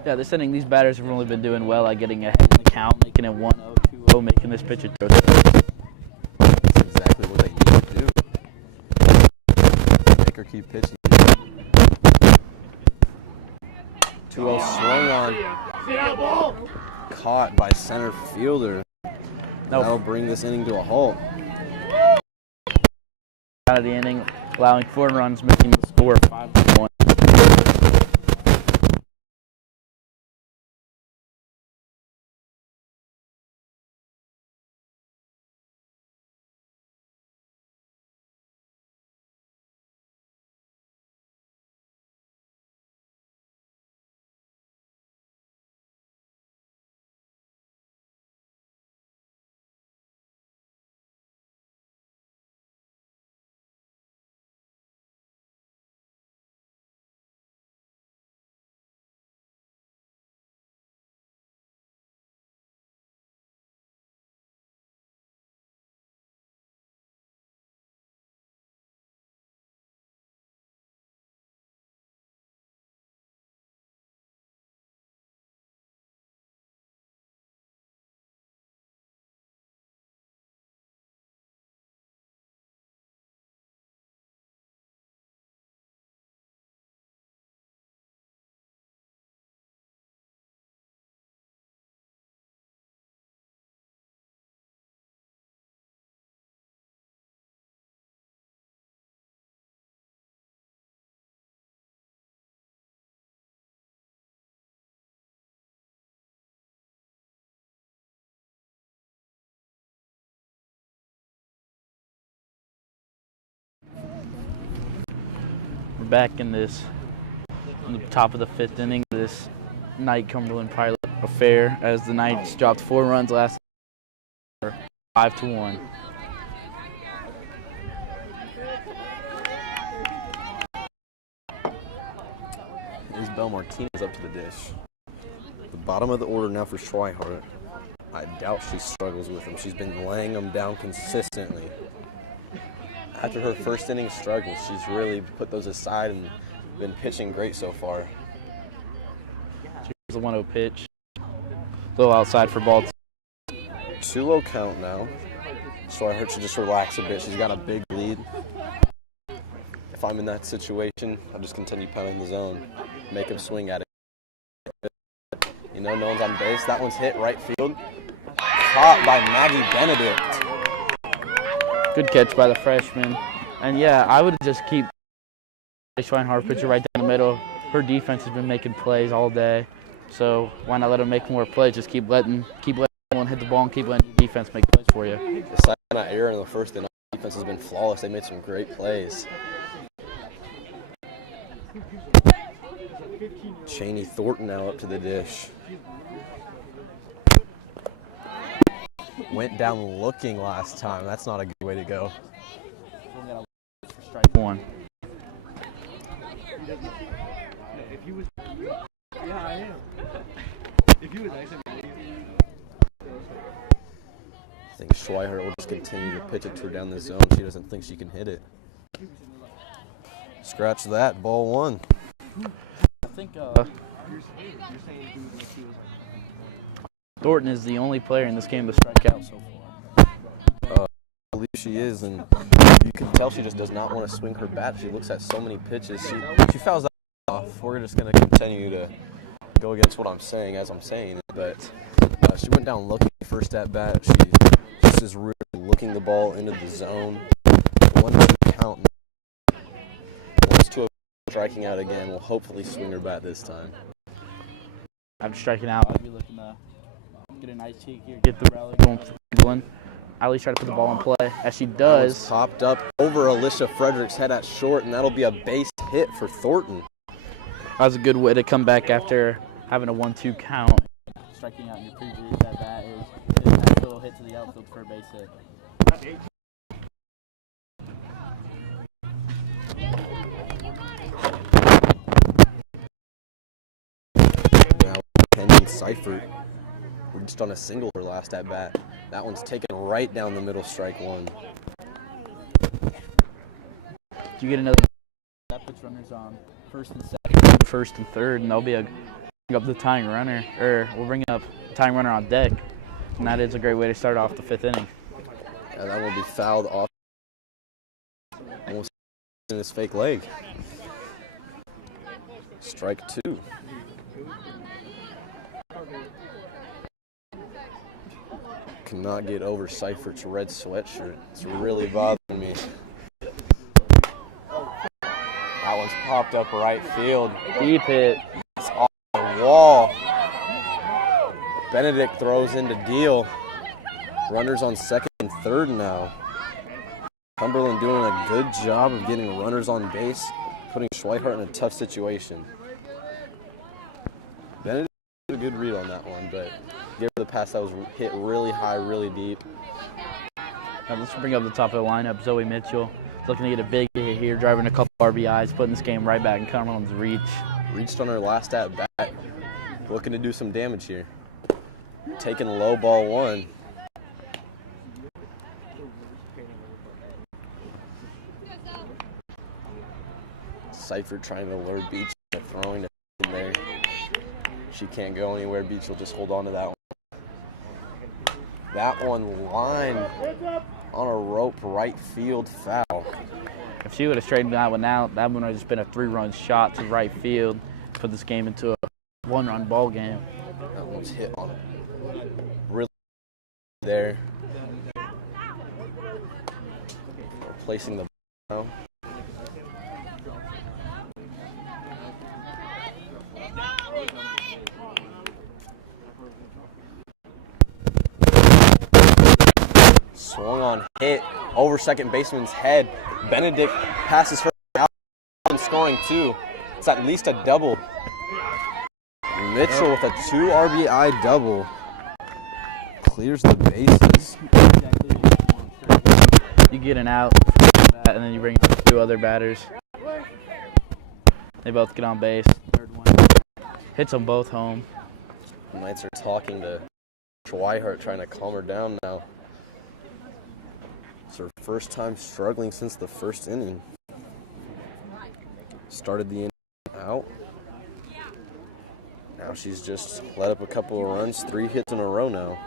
Yeah, this inning, these batters have really been doing well at getting ahead in the count, making it 1-0, 2-0, making this pitcher throw. That's exactly what they need to do. Make her keep pitching. 2-0 swung on. Caught by center fielder. That'll bring this inning to a halt. Out of the inning, allowing 4 runs, making the score 5-1. back in the top of the 5th inning of this night Cumberland Pilot affair as the Knights dropped 4 runs last 5-1. Here's Belle Martinez up to the dish. The bottom of the order now for Schweihart. I doubt she struggles with him. She's been laying them down consistently. After her first inning struggles, she's really put those aside and been pitching great so far. Here's the 1-0 pitch. A little outside for ball. 2-0 count now. Schweihart should just relax a bit. She's got a big lead. If I'm in that situation, I'll just continue pounding the zone. Make him swing at it. You know, no one's on base. That one's hit right field. Caught by Maggie Benedict. Good catch by the freshman. And yeah, I would just keep Schweinhart pitcher right down the middle. Her defense has been making plays all day. So why not let them make more plays? Just keep letting everyone hit the ball and keep letting the defense make plays for you. Aside from that error in the first inning, the defense has been flawless. They made some great plays. Cheney Thornton now up to the dish. Went down looking last time. That's not a good way to go. Strike 1. I think Schweihart will just continue to pitch it to her down the zone. She doesn't think she can hit it. Scratch that. Ball 1. I think Thornton is the only player in this game to strike out so far. I believe she is, and you can tell she just does not want to swing her bat. She looks at so many pitches. She fouls that off. We're just going to continue to go against what I'm saying as I'm saying it. But she went down looking first at bat. She just is really looking the ball into the zone. 1-2 count. Once to striking out again. We'll hopefully swing her bat this time. After striking out, I'd be looking to get a nice cheek here, get the rally going for Cumberland. I at least try to put the ball in play. As she does. Popped up over Alicia Frederick's head at short, and that'll be a base hit for Thornton. That was a good way to come back after having a 1-2 count. Striking out in your previous at bat is a nice little hit to the outfield for a base hit. Now Kenyon Seifert reached on a single her last at bat. That one's taken right down the middle, strike 1. You get another that puts runners on first and second, first and third, and they'll be up the tying runner, or we'll bring up the tying runner on deck, and that is a great way to start off the 5th inning. Yeah, that will be fouled off. Almost in his fake leg. Strike 2. Cannot get over Seifert's red sweatshirt. It's really bothering me. That one's popped up right field. Deep hit. It's off the wall. Benedict throws in to deal. Runners on second and third now. Cumberland doing a good job of getting runners on base, putting Schweihart in a tough situation. Benedict did a good read on that one, but give her the pass that was hit really high, really deep. Let's bring up the top of the lineup. Zoe Mitchell looking to get a big hit here, driving a couple RBIs, putting this game right back in Cumberland's reach. Reached on her last at bat, looking to do some damage here. Taking low, ball 1. Seifert trying to lure Beach into throwing it in there. She can't go anywhere. Beach will just hold on to that one. That one lined on a rope, right field foul. If she would have straightened that one out, that one would have just been a 3-run shot to right field, put this game into a 1-run ball game. That one's hit on it. Really there. Replacing the now. Swung on, hit over second baseman's head. Benedict passes her out and scoring. scoring too. It's at least a double. Mitchell with a 2 RBI double. Clears the bases. You get an out, and then you bring 2 other batters. They both get on base. Third one hits them both home. The Knights are talking to Schweihart, trying to calm her down now. It's her first time struggling since the first inning. Started the inning out. Now she's just let up a couple of runs, 3 hits in a row now.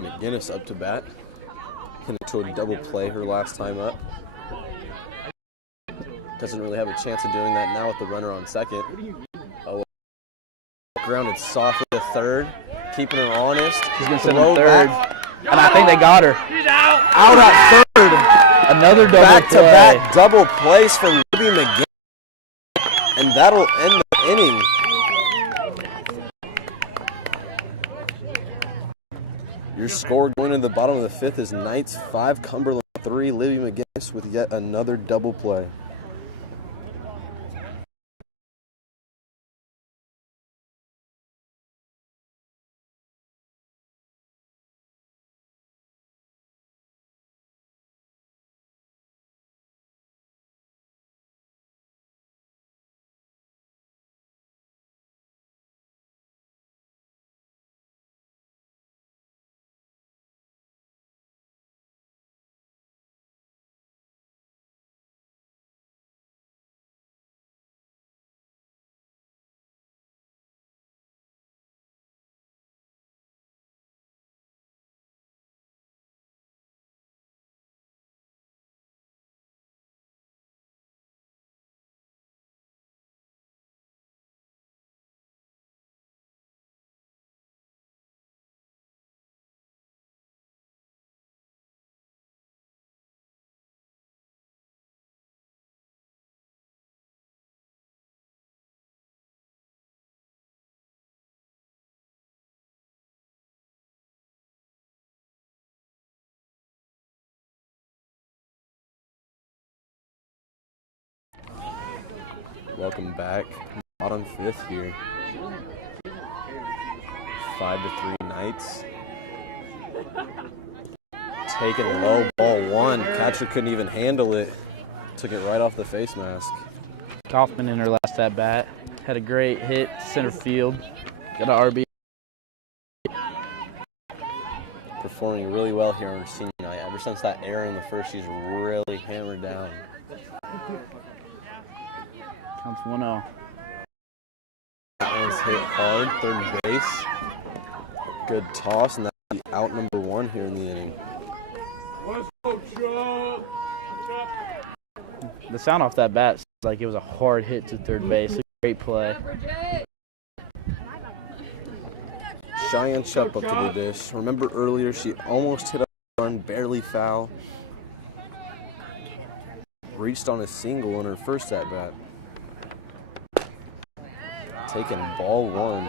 McGinnis up to bat. Hit it to a double play her last time up. Doesn't really have a chance of doing that now with the runner on second. Oh, grounded softly to third, keeping her honest. She's going to send her third, and I think they got her. She's out. Out at third. Another double Back-to-back double plays for Libby McGinnis, and that'll end the inning. Your score going to the bottom of the 5th is Knights 5, Cumberland 3. Libby McGinnis with yet another double play. Welcome back. Bottom 5th here. 5-3 Knights. Taking a low, ball 1. Catcher couldn't even handle it. Took it right off the face mask. Kaufman in her last at bat had a great hit center field. Got an RB. Performing really well here on her senior night. Ever since that error in the first, she's really hammered down. Counts 1-0. That one's hit hard, third base. Good toss, and that's out number 1 here in the inning. The sound off that bat sounds like it was a hard hit to third base. A great play. Cheyenne Chup up to the dish. Remember earlier, she almost hit a run, barely foul. Reached on a single in her first at bat. Taking ball 1.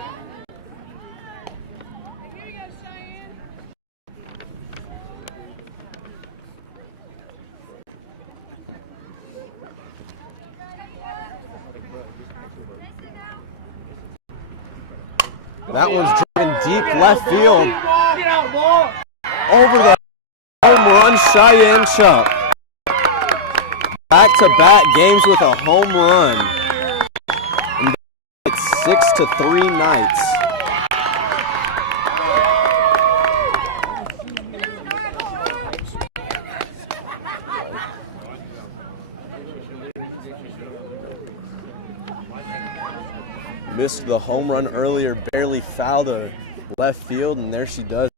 That one's driven deep left field. Over the home run, Cheyenne Chup. Back-to-back games with a home run. And it's 6-3 Knights. Missed the home run earlier, barely fouled to left field, and there she does.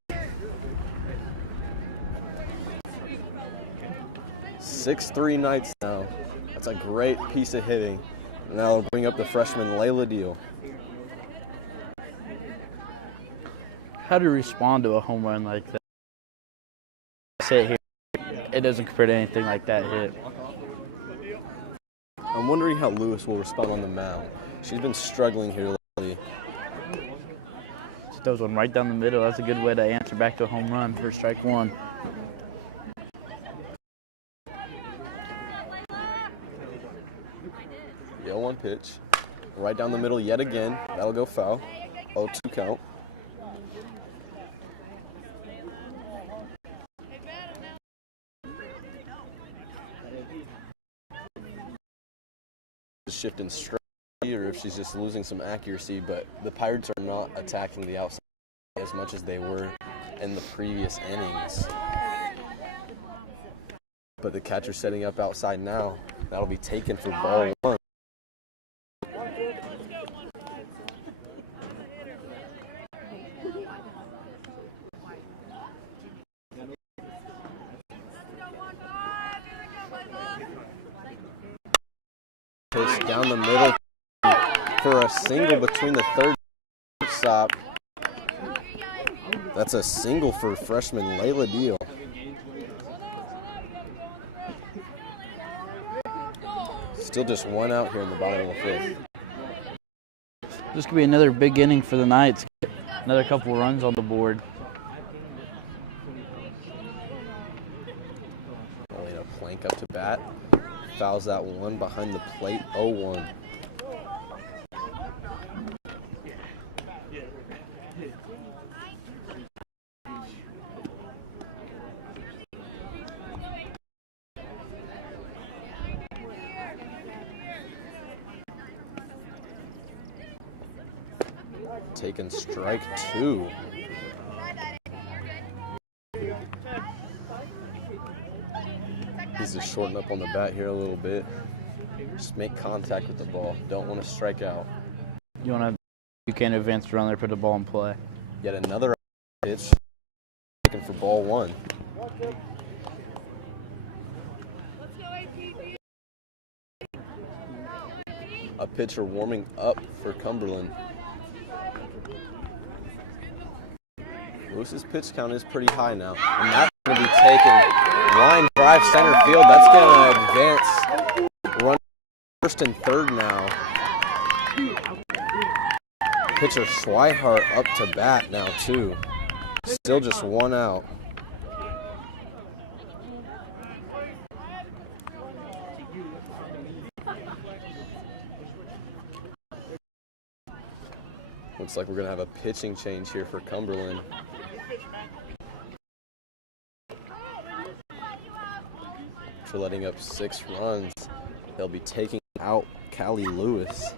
6-3 Knights now. That's a great piece of hitting. And that'll bring up the freshman Layla Deal. How do you respond to a home run like that? Sit here. It doesn't compare to anything like that hit. I'm wondering how Lewis will respond on the mound. She's been struggling here lately. Throws one right down the middle. That's a good way to answer back to a home run for strike one. The 0-1 pitch. Right down the middle yet again. That'll go foul. 0-2 count. Shifting straight, or if she's just losing some accuracy, but the Pirates are not attacking the outside as much as they were in the previous innings. But the catcher's setting up outside now. That'll be taken for ball one. Pitch down the middle for a single between the third and stop. That's a single for freshman Layla Deal. Still just one out here in the bottom of the fifth. This could be another big inning for the Knights. Another couple runs on the board. Only a plank up to bat. Fouls that one behind the plate, 0-1. Taking strike two. He's just shorten up on the bat here a little bit. Just make contact with the ball. Don't want to strike out. You can't advance the runner, put the ball in play. Yet another pitch taken for ball one. A pitcher warming up for Cumberland. Lewis's pitch count is pretty high now, and that's going to be taken. Line drive center field. That's going to advance. Run first and third now. Pitcher Schweihart up to bat now too. Still just one out. Looks like we're going to have a pitching change here for Cumberland. For letting up 6 runs, they'll be taking out Callie Lewis.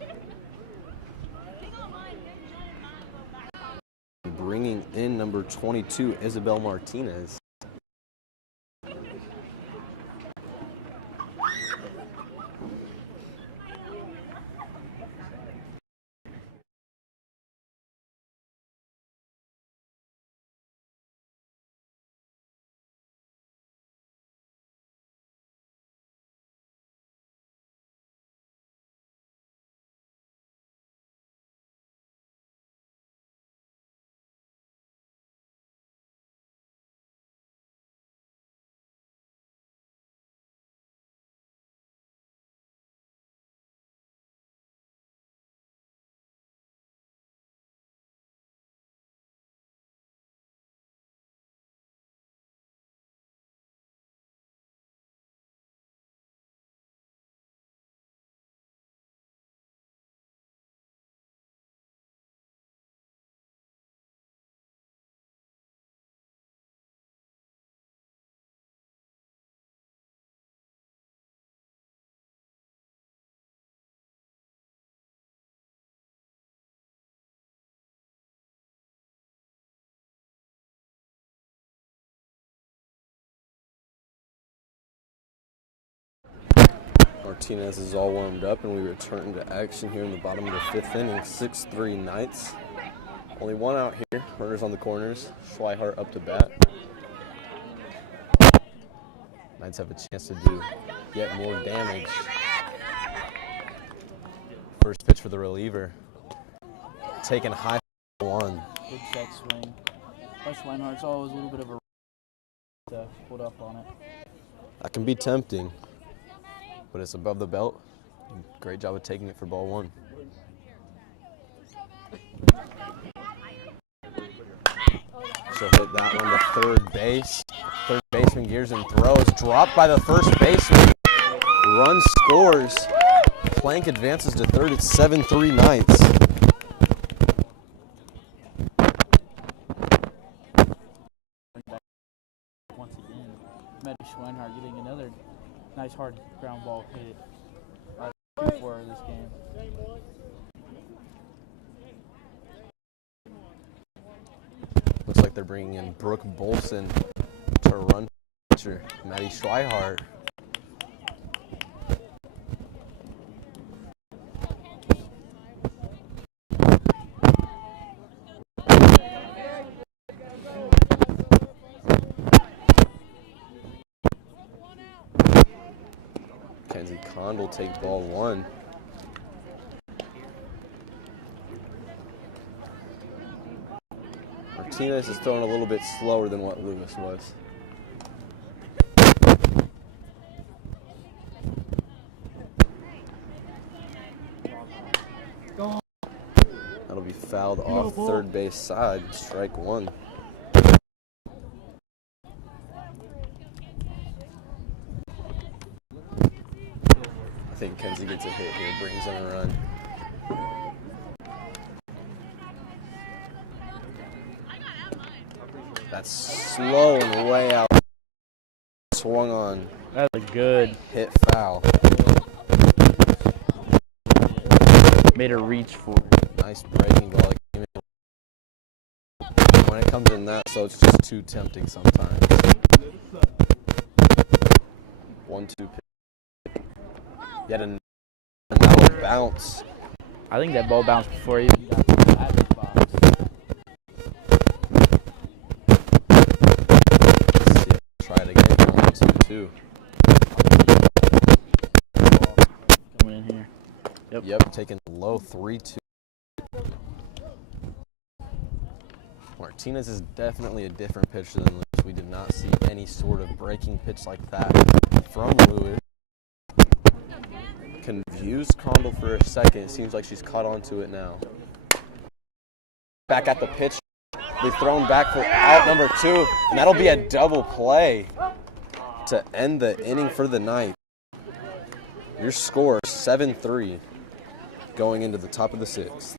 Bringing in number 22, Isabel Martinez. Martinez is all warmed up, and we return to action here in the bottom of the 5th inning. 6-3 Knights. Only one out here. Runners on the corners. Schweihart up to bat. Knights have a chance to do yet more damage. First pitch for the reliever. Taken high for one. Good set swing. Schweinhart's always a little bit of a to put up on it. That can be tempting, but it's above the belt. Great job of taking it for ball one. also hit that one to third base. Third baseman gears and throws. Dropped by the first baseman. Run scores. Plank advances to third. It's 7-3 Knights. Once again, Matty Schweinhardt getting another nice hard ground ball hit right before this game. Looks like they're bringing in Brooke Bolson to run pitcher. Matty Schweinhardt. Kenzie Cond will take ball one. Martinez is throwing a little bit slower than what Lewis was. That'll be fouled off third base side, strike one. I think Kenzie gets a hit here, brings in a run. That's slow and way out. Swung on. That's a good. Hit foul. Made her reach for it. Nice breaking ball. When it comes in that, so it's just too tempting sometimes. 1-2 pitch. Yet another bounce. I think that ball bounced before he even got to the batter's box. Let's see, try it again. 1-2-2. Coming in here. Yep, taking low 3-2. Martinez is definitely a different pitcher than Lewis. We did not see any sort of breaking pitch like that from Lewis. Confused Condell for a second. It seems like she's caught onto it now. Back at the pitch. They've thrown back for out number 2, and that'll be a double play to end the inning for the night. Your score, 7-3, going into the top of the 6th.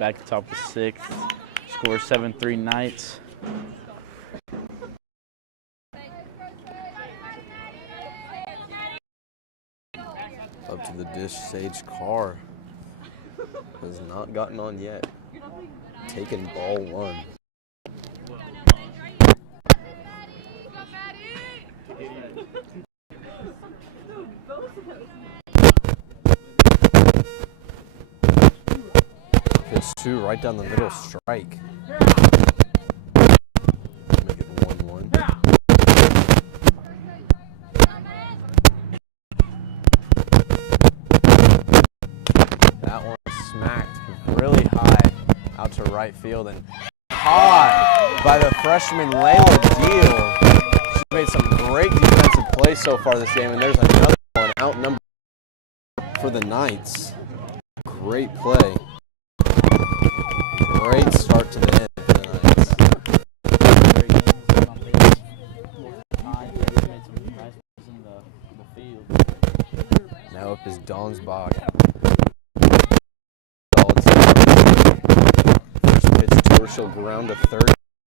back to top of the 6th. Score 7-3 Knights. Up to the dish, Sage Carr has not gotten on yet. Taking ball 1. Pitch 2 right down the middle, strike. Make it 1-1. That one smacked really high out to right field and caught by the freshman Layla Deal. She's made some great defensive plays so far this game, and there's another one outnumbered for the Knights. Great play. Great start to the end for the Knights. Now up is Donsbach. Solid start. First pitch to her, she'll ground to third.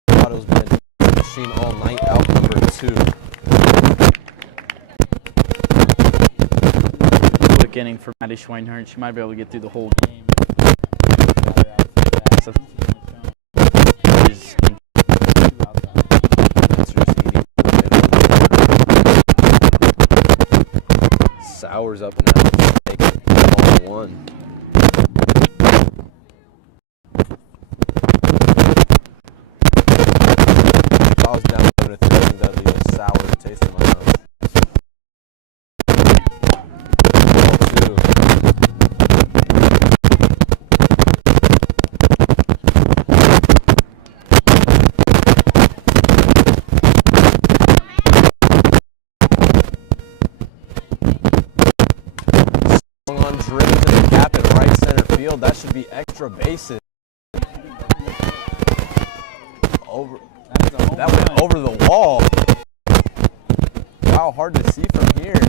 Otto's been a machine all night, out number 2. Quick inning for Maddie Schweinhart. She might be able to get through the whole game. Sowers up now, taking ball 1. If I was down 7-3, I think that'd be a sour taste in my mouth. Ball 2. On driven to the cap at right center field. That should be extra bases. That went over the wall. Wow, hard to see from here.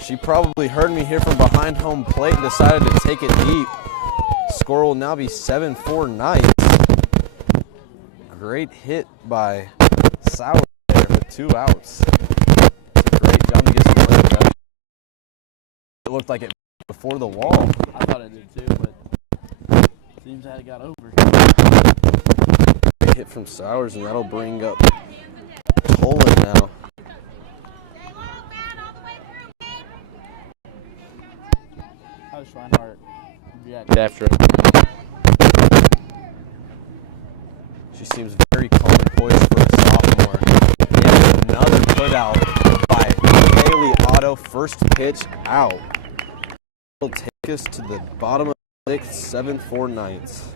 She probably heard me here from behind home plate and decided to take it deep. Score will now be 7-4 Knights. Great hit by Sauer there with 2 outs. It's a great job to get some money back. It looked like it before the wall. I thought it did too, but seems that it got over. Great hit from Sowers, and that'll bring up Tolan now. How does Schweinhart react after? She seems very calm and poised for a sophomore. And another putout by Haley Otto. First pitch out. Will take us to the bottom of the 6th, 7-4 Knights.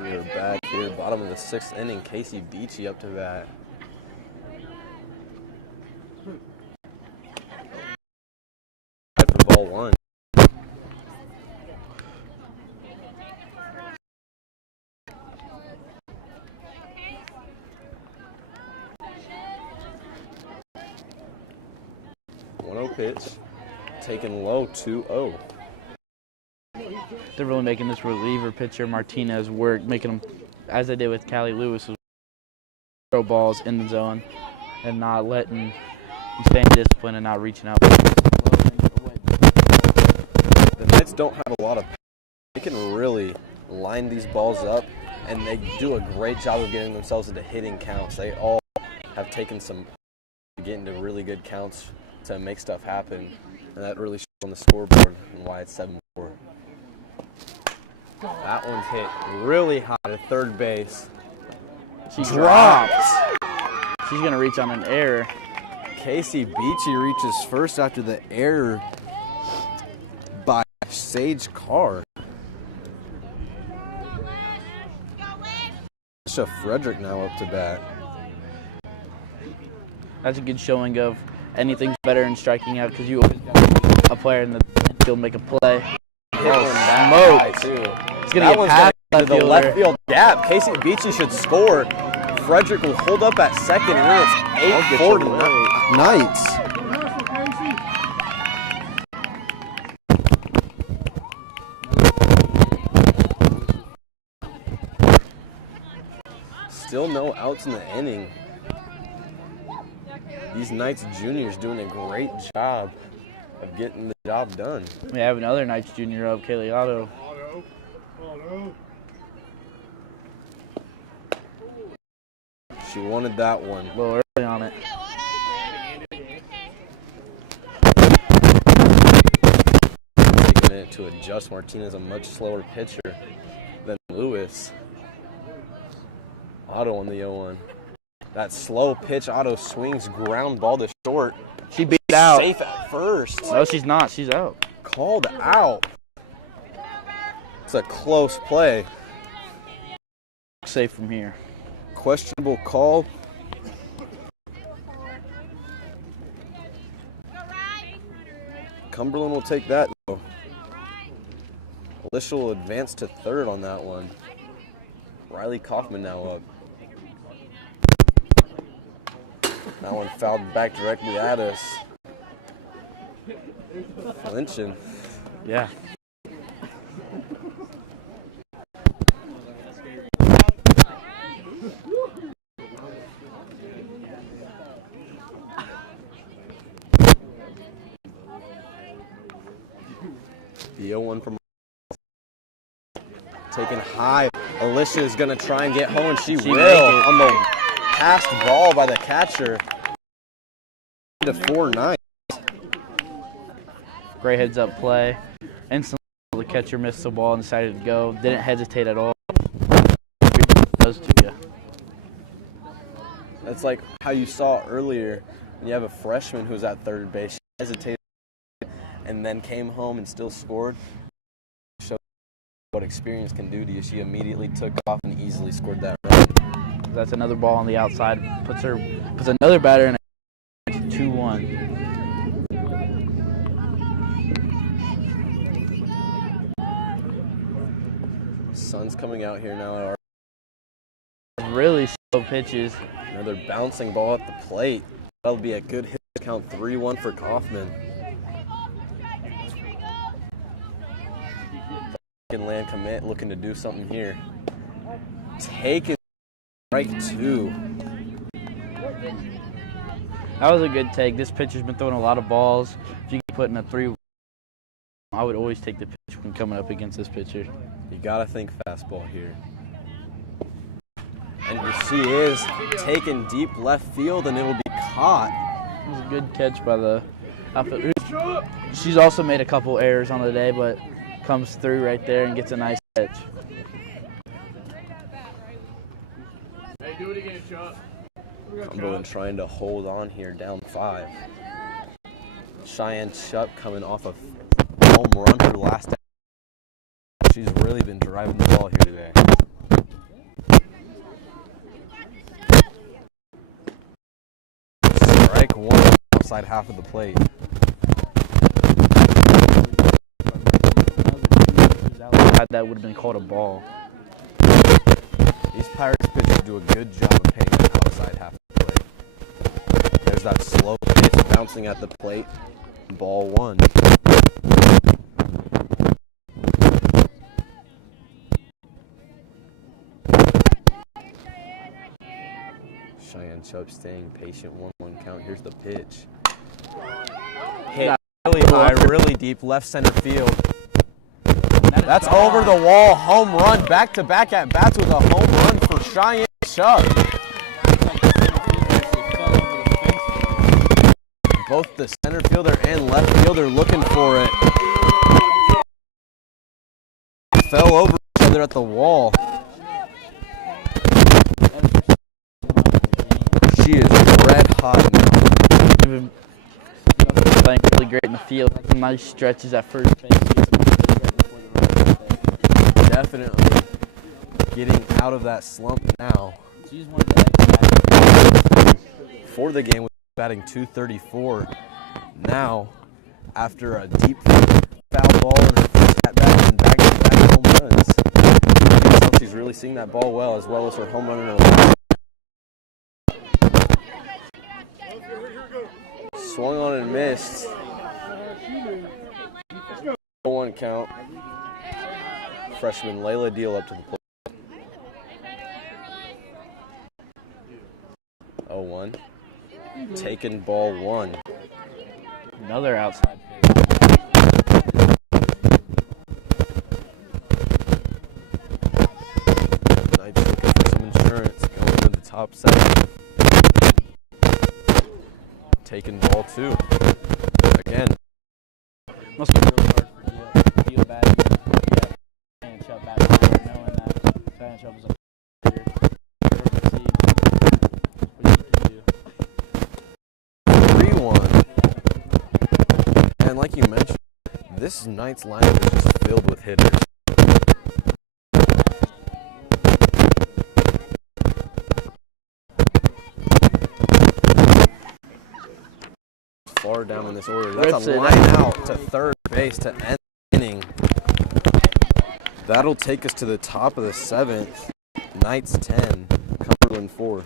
We are back here, bottom of the 6th inning. Casey Beachy up to bat. For ball 1. Pitch, taken low, 2-0. They're really making this reliever pitcher Martinez work, making him, as they did with Callie Lewis, throw balls in the zone and not letting him stay in discipline and not reaching out. Knights don't have a lot of power. They can really line these balls up, and they do a great job of getting themselves into hitting counts. They all have taken some to get into really good counts to make stuff happen, and that really shows on the scoreboard and why it's 7-4. That one's hit really high to third base. She dropped. She's going to reach on an error. Casey Beachy reaches first after the error by Sage Carr. Alicia Frederick now up to bat. That's a good showing of anything's better than striking out because you a player in the field make a play. Smoked. It's going to get past the left field gap. Casey Beachy should score. Frederick will hold up at second, and then it's 8-4 to Knights. Still no outs in the inning. These Knights juniors doing a great job of getting the job done. We have another Knights junior up, Kaylee Otto. She wanted that one. A little early on it. Take a minute to adjust. Martinez a much slower pitcher than Lewis. Otto on the 0-1. That slow pitch, Otto swings, ground ball to short. She beat it out. Safe at first. No, she's not. She's out. Called out. It's a close play. Safe from here. Questionable call. Cumberland will take that, though. Alicia will advance to third on that one. Riley Kaufman now up. That one fouled back directly at us. Lynching. Yeah. The 0-1 from taken high. Alicia is going to try and get home, and she will on the passed ball by the catcher. To 4-9. Great heads up play. Instantly the catcher missed the ball and decided to go. Didn't hesitate at all. Does to you. That's like how you saw earlier when you have a freshman who's at third base. She hesitated and then came home and still scored. Showed what experience can do to you. She immediately took off and easily scored that run. That's another ball on the outside. Puts another batter in a 2-1. Sun's coming out here now. Really slow pitches. Another bouncing ball at the plate. That'll be a good hit. Count 3-1 for Kaufman. Second land commit, looking to do something here. Taking strike 2. That was a good take. This pitcher's been throwing a lot of balls. If you can put in a 3, I would always take the pitch when coming up against this pitcher. You gotta think fastball here. And she is taken deep left field, and it'll be caught. It was a good catch by the outfielder. She's also made a couple errors on the day, but comes through right there and gets a nice catch. Hey, do it again, Chuck. Cumberland trying to hold on here, down 5. Cheyenne Chuck coming off a home run her last. She's really been driving the ball here today. Strike 1, outside half of the plate. That would have been called a ball. These Pirates pitchers do a good job of paying the outside half of the plate. There's that slow pitch bouncing at the plate. Ball 1. Cheyenne Chubb staying patient. 1-1 count. Here's the pitch. Hit really high, really deep, left center field. That's over the wall. Home run. Back-to-back at bats with a home run for Cheyenne Chuck. Both the center fielder and left fielder looking for it. Fell over each other at the wall. She is red hot now. Playing really great in the field. Some nice stretches at first base. Definitely getting out of that slump now. She's one of the For the game, batting .234. Now, after a deep foul ball in her first at bat and back-to-back home runs, you can tell she's really seeing that ball well as her home run in her last. Swung on and missed. 1 count. Freshman Layla Deal up to the plate. 0-1. Taken ball 1. Another outside pitch. Knights looking for some insurance going to the top 7. Taken ball 2. Again. Must be really hard for Deal batting. Yeah, and Chubb batting, knowing that Chubb was a here. What you can do. 3-1. And like you mentioned, this Knights lineup is just filled with hitters. Far down in this order. That's a line out to third base to end the inning. That'll take us to the top of the 7th. Knights 10, Cumberland 4.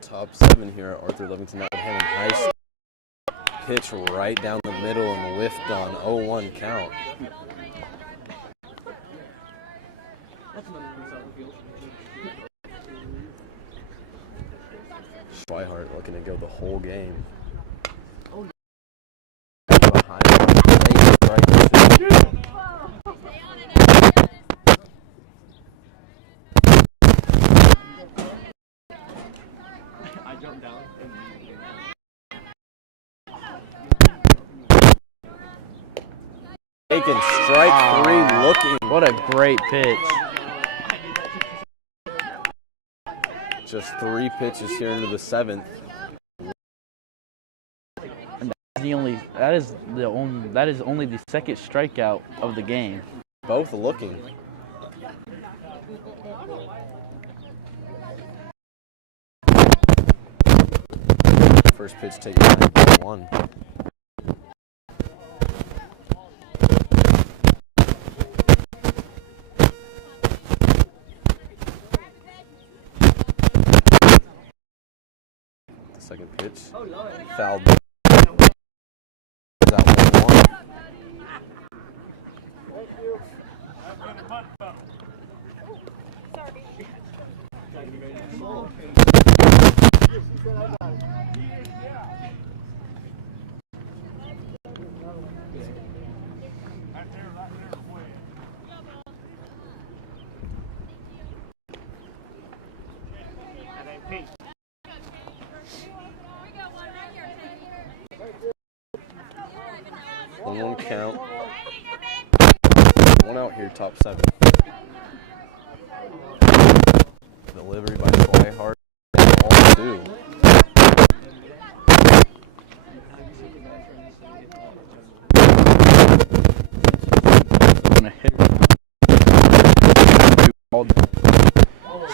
Top 7 here at Arthur Livingston Hammond High School. Pitch right down the middle and whiffed on 0-1 count. Schweihart looking to go the whole game. Behind I jumped down. taking strike 3 looking. What a great pitch. Just 3 pitches here into the 7th. That is only the second strikeout of the game. Both looking. First pitch taken 1. The second pitch fouled. Is that 1-1? 1-1 count. One out here, top 7. Delivery by Swihart. All 2.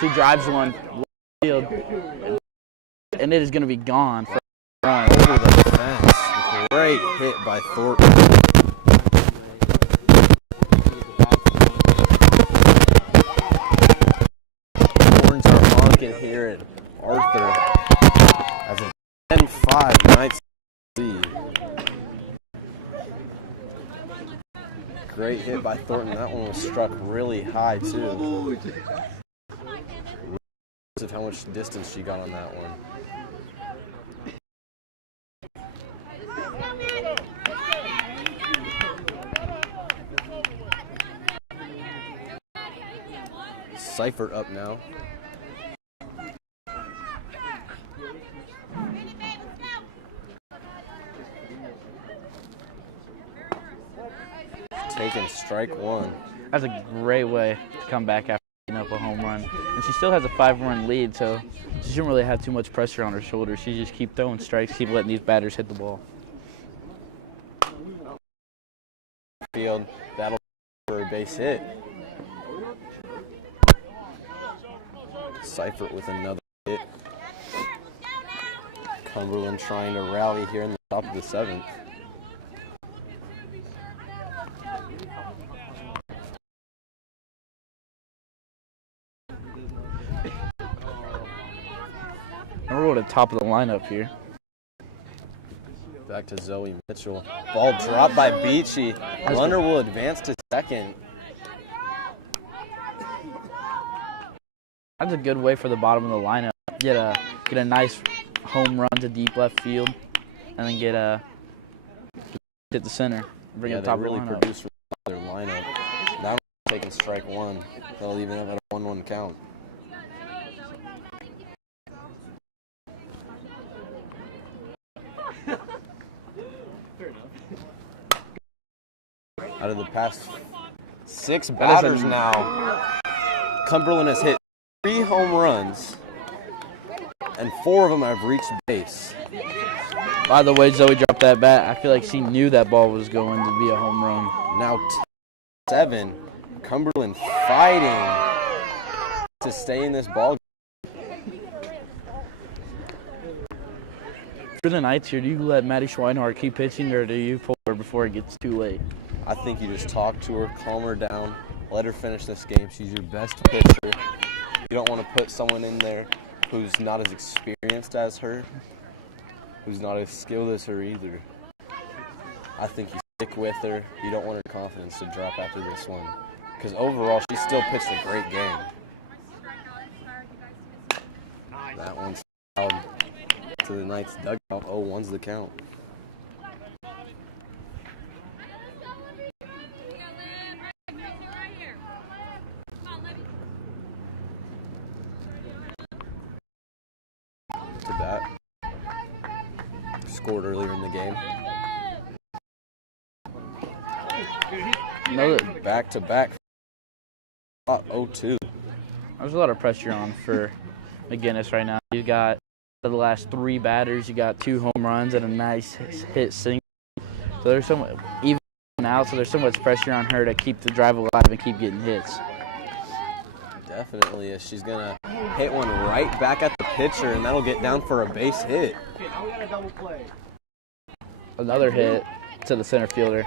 She drives one field, and it is going to be gone for a run. Over the fence. Great hit by Thornton. Horns are honking here at Arthur as a 10-5 Knights lead. Great hit by Thornton. That one was struck really high too. Of how much distance she got on that one. Seifert up now. Taking strike 1. That's a great way to come back after getting up a home run. And she still has a 5-run lead, so she shouldn't really have too much pressure on her shoulders. She just keep throwing strikes, keep letting these batters hit the ball. Field, that'll be for a base hit. Seifert with another hit. Cumberland trying to rally here in the top of the 7th. We're at the top of the lineup here. Back to Zoe Mitchell. Ball dropped by Beachy. Runner will advance to second. That's a good way for the bottom of the lineup. Get a nice home run to deep left field, and then hit the center. Bring it top they really of the lineup. produce their lineup. Now taking strike 1. They'll even have a 1-1 count. Out of the past 6 batters now, Cumberland has hit 3 home runs, and 4 of them have reached base. By the way, Zoe dropped that bat. I feel like she knew that ball was going to be a home run. Now 7, Cumberland fighting to stay in this ball game. For the Knights here, do you let Maddie Schweinhardt keep pitching, or do you pull her before it gets too late? I think you just talk to her, calm her down, let her finish this game. She's your best pitcher. You don't want to put someone in there who's not as experienced as her, who's not as skilled as her either. I think you stick with her. You don't want her confidence to drop after this one, because overall she still pitched a great game. That one's fouled to the Knights dugout. 0-1's the count. To bat. Scored earlier in the game. Back to back. 0-2. There's a lot of pressure on for McGinnis right now. You got the last 3 batters, you got 2 home runs and a nice hit single. So there's so much, even out, so there's so much pressure on her to keep the drive alive and keep getting hits. Definitely is. She's going to hit one right back at the pitcher, and that'll get down for a base hit. Another hit to the center fielder.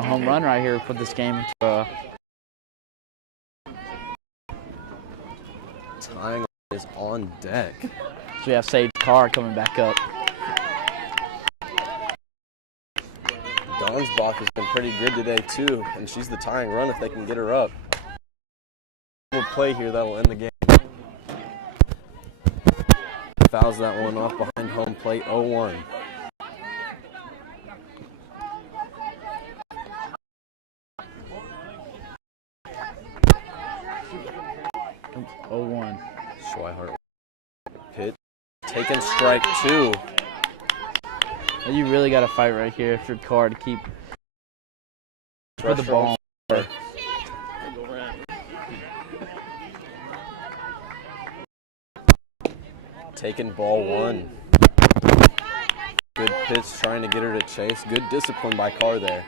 A home run right here put this game into Tying is on deck. So we have Sage Carr coming back up. Donsbach has been pretty good today too, and she's the tying run if they can get her up. We'll play here that'll end the game. Fouls that one off behind home plate. 0-1. Schweihart hit, taking strike 2. You really got to fight right here for Carr to keep for the ball. Taking ball 1. Good pitch, trying to get her to chase. Good discipline by Carr there.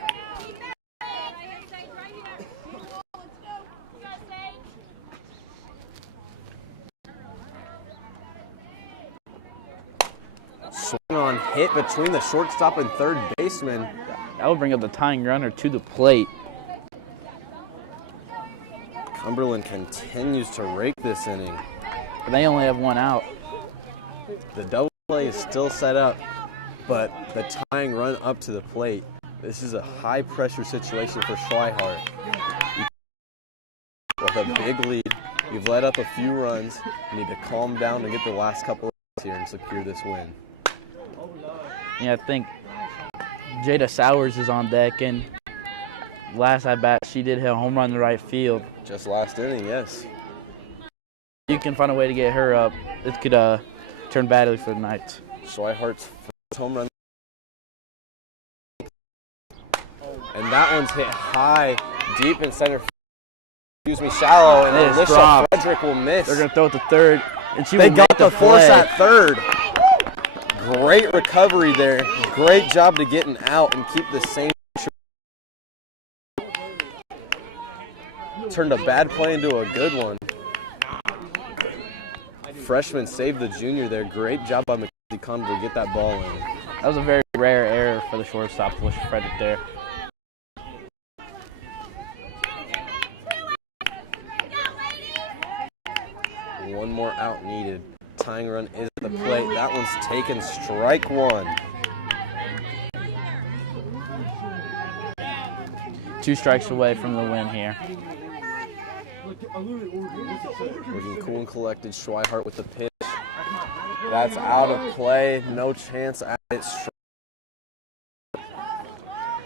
Swing on hit between the shortstop and third baseman. That would bring up the tying runner to the plate. Cumberland continues to rake this inning. But they only have 1 out. The double play is still set up, but the tying run up to the plate. This is a high pressure situation for Schweihart. With a big lead, you've let up a few runs. You need to calm down and get the last couple of runs here and secure this win. Yeah, I think Jada Sowers is on deck, and last at bat, she did hit a home run in the right field. Just last inning, yes. You can find a way to get her up. It could turn badly for the Knights. Schweihart's first home run. And that one's hit high, deep in center. Shallow, and It is Alicia dropped. Frederick will miss. They're going to throw it to third, and she They will got make the force play. at third. Great recovery there. Great job to getting out and keep the same. Turned a bad play into a good one. Freshman saved the junior there. Great job by Mackenzie Conner to get that ball in. That was a very rare error for the shortstop, Alicia Frederick there. One more out needed. Tying run is at the plate. That one's taken, strike 1. 2 strikes away from the win here. Looking cool and collected. Schweihart with the pitch. That's out of play. No chance at it.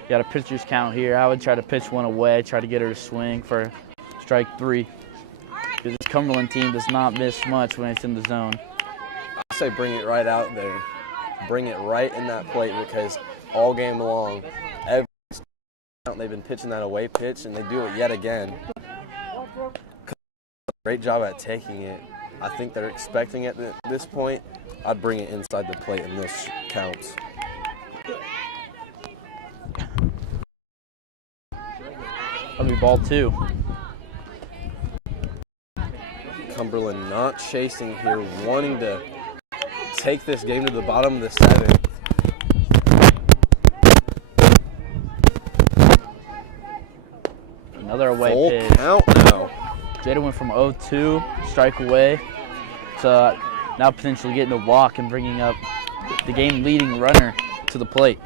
Got a pitcher's count here. I would try to pitch one away, try to get her to swing for strike 3. Because this Cumberland team does not miss much when it's in the zone. I say bring it right out there. Bring it right in that plate, because all game long, every count they've been pitching that away pitch, and they do it yet again. Great job at taking it. I think they're expecting it at this point. I'd bring it inside the plate, and this counts. That'll be ball 2. Cumberland not chasing here, wanting to take this game to the bottom of the 7th. Another away Full pitch. count now. Jada went from 0-2, strike away, to now potentially getting a walk and bringing up the game-leading runner to the plate.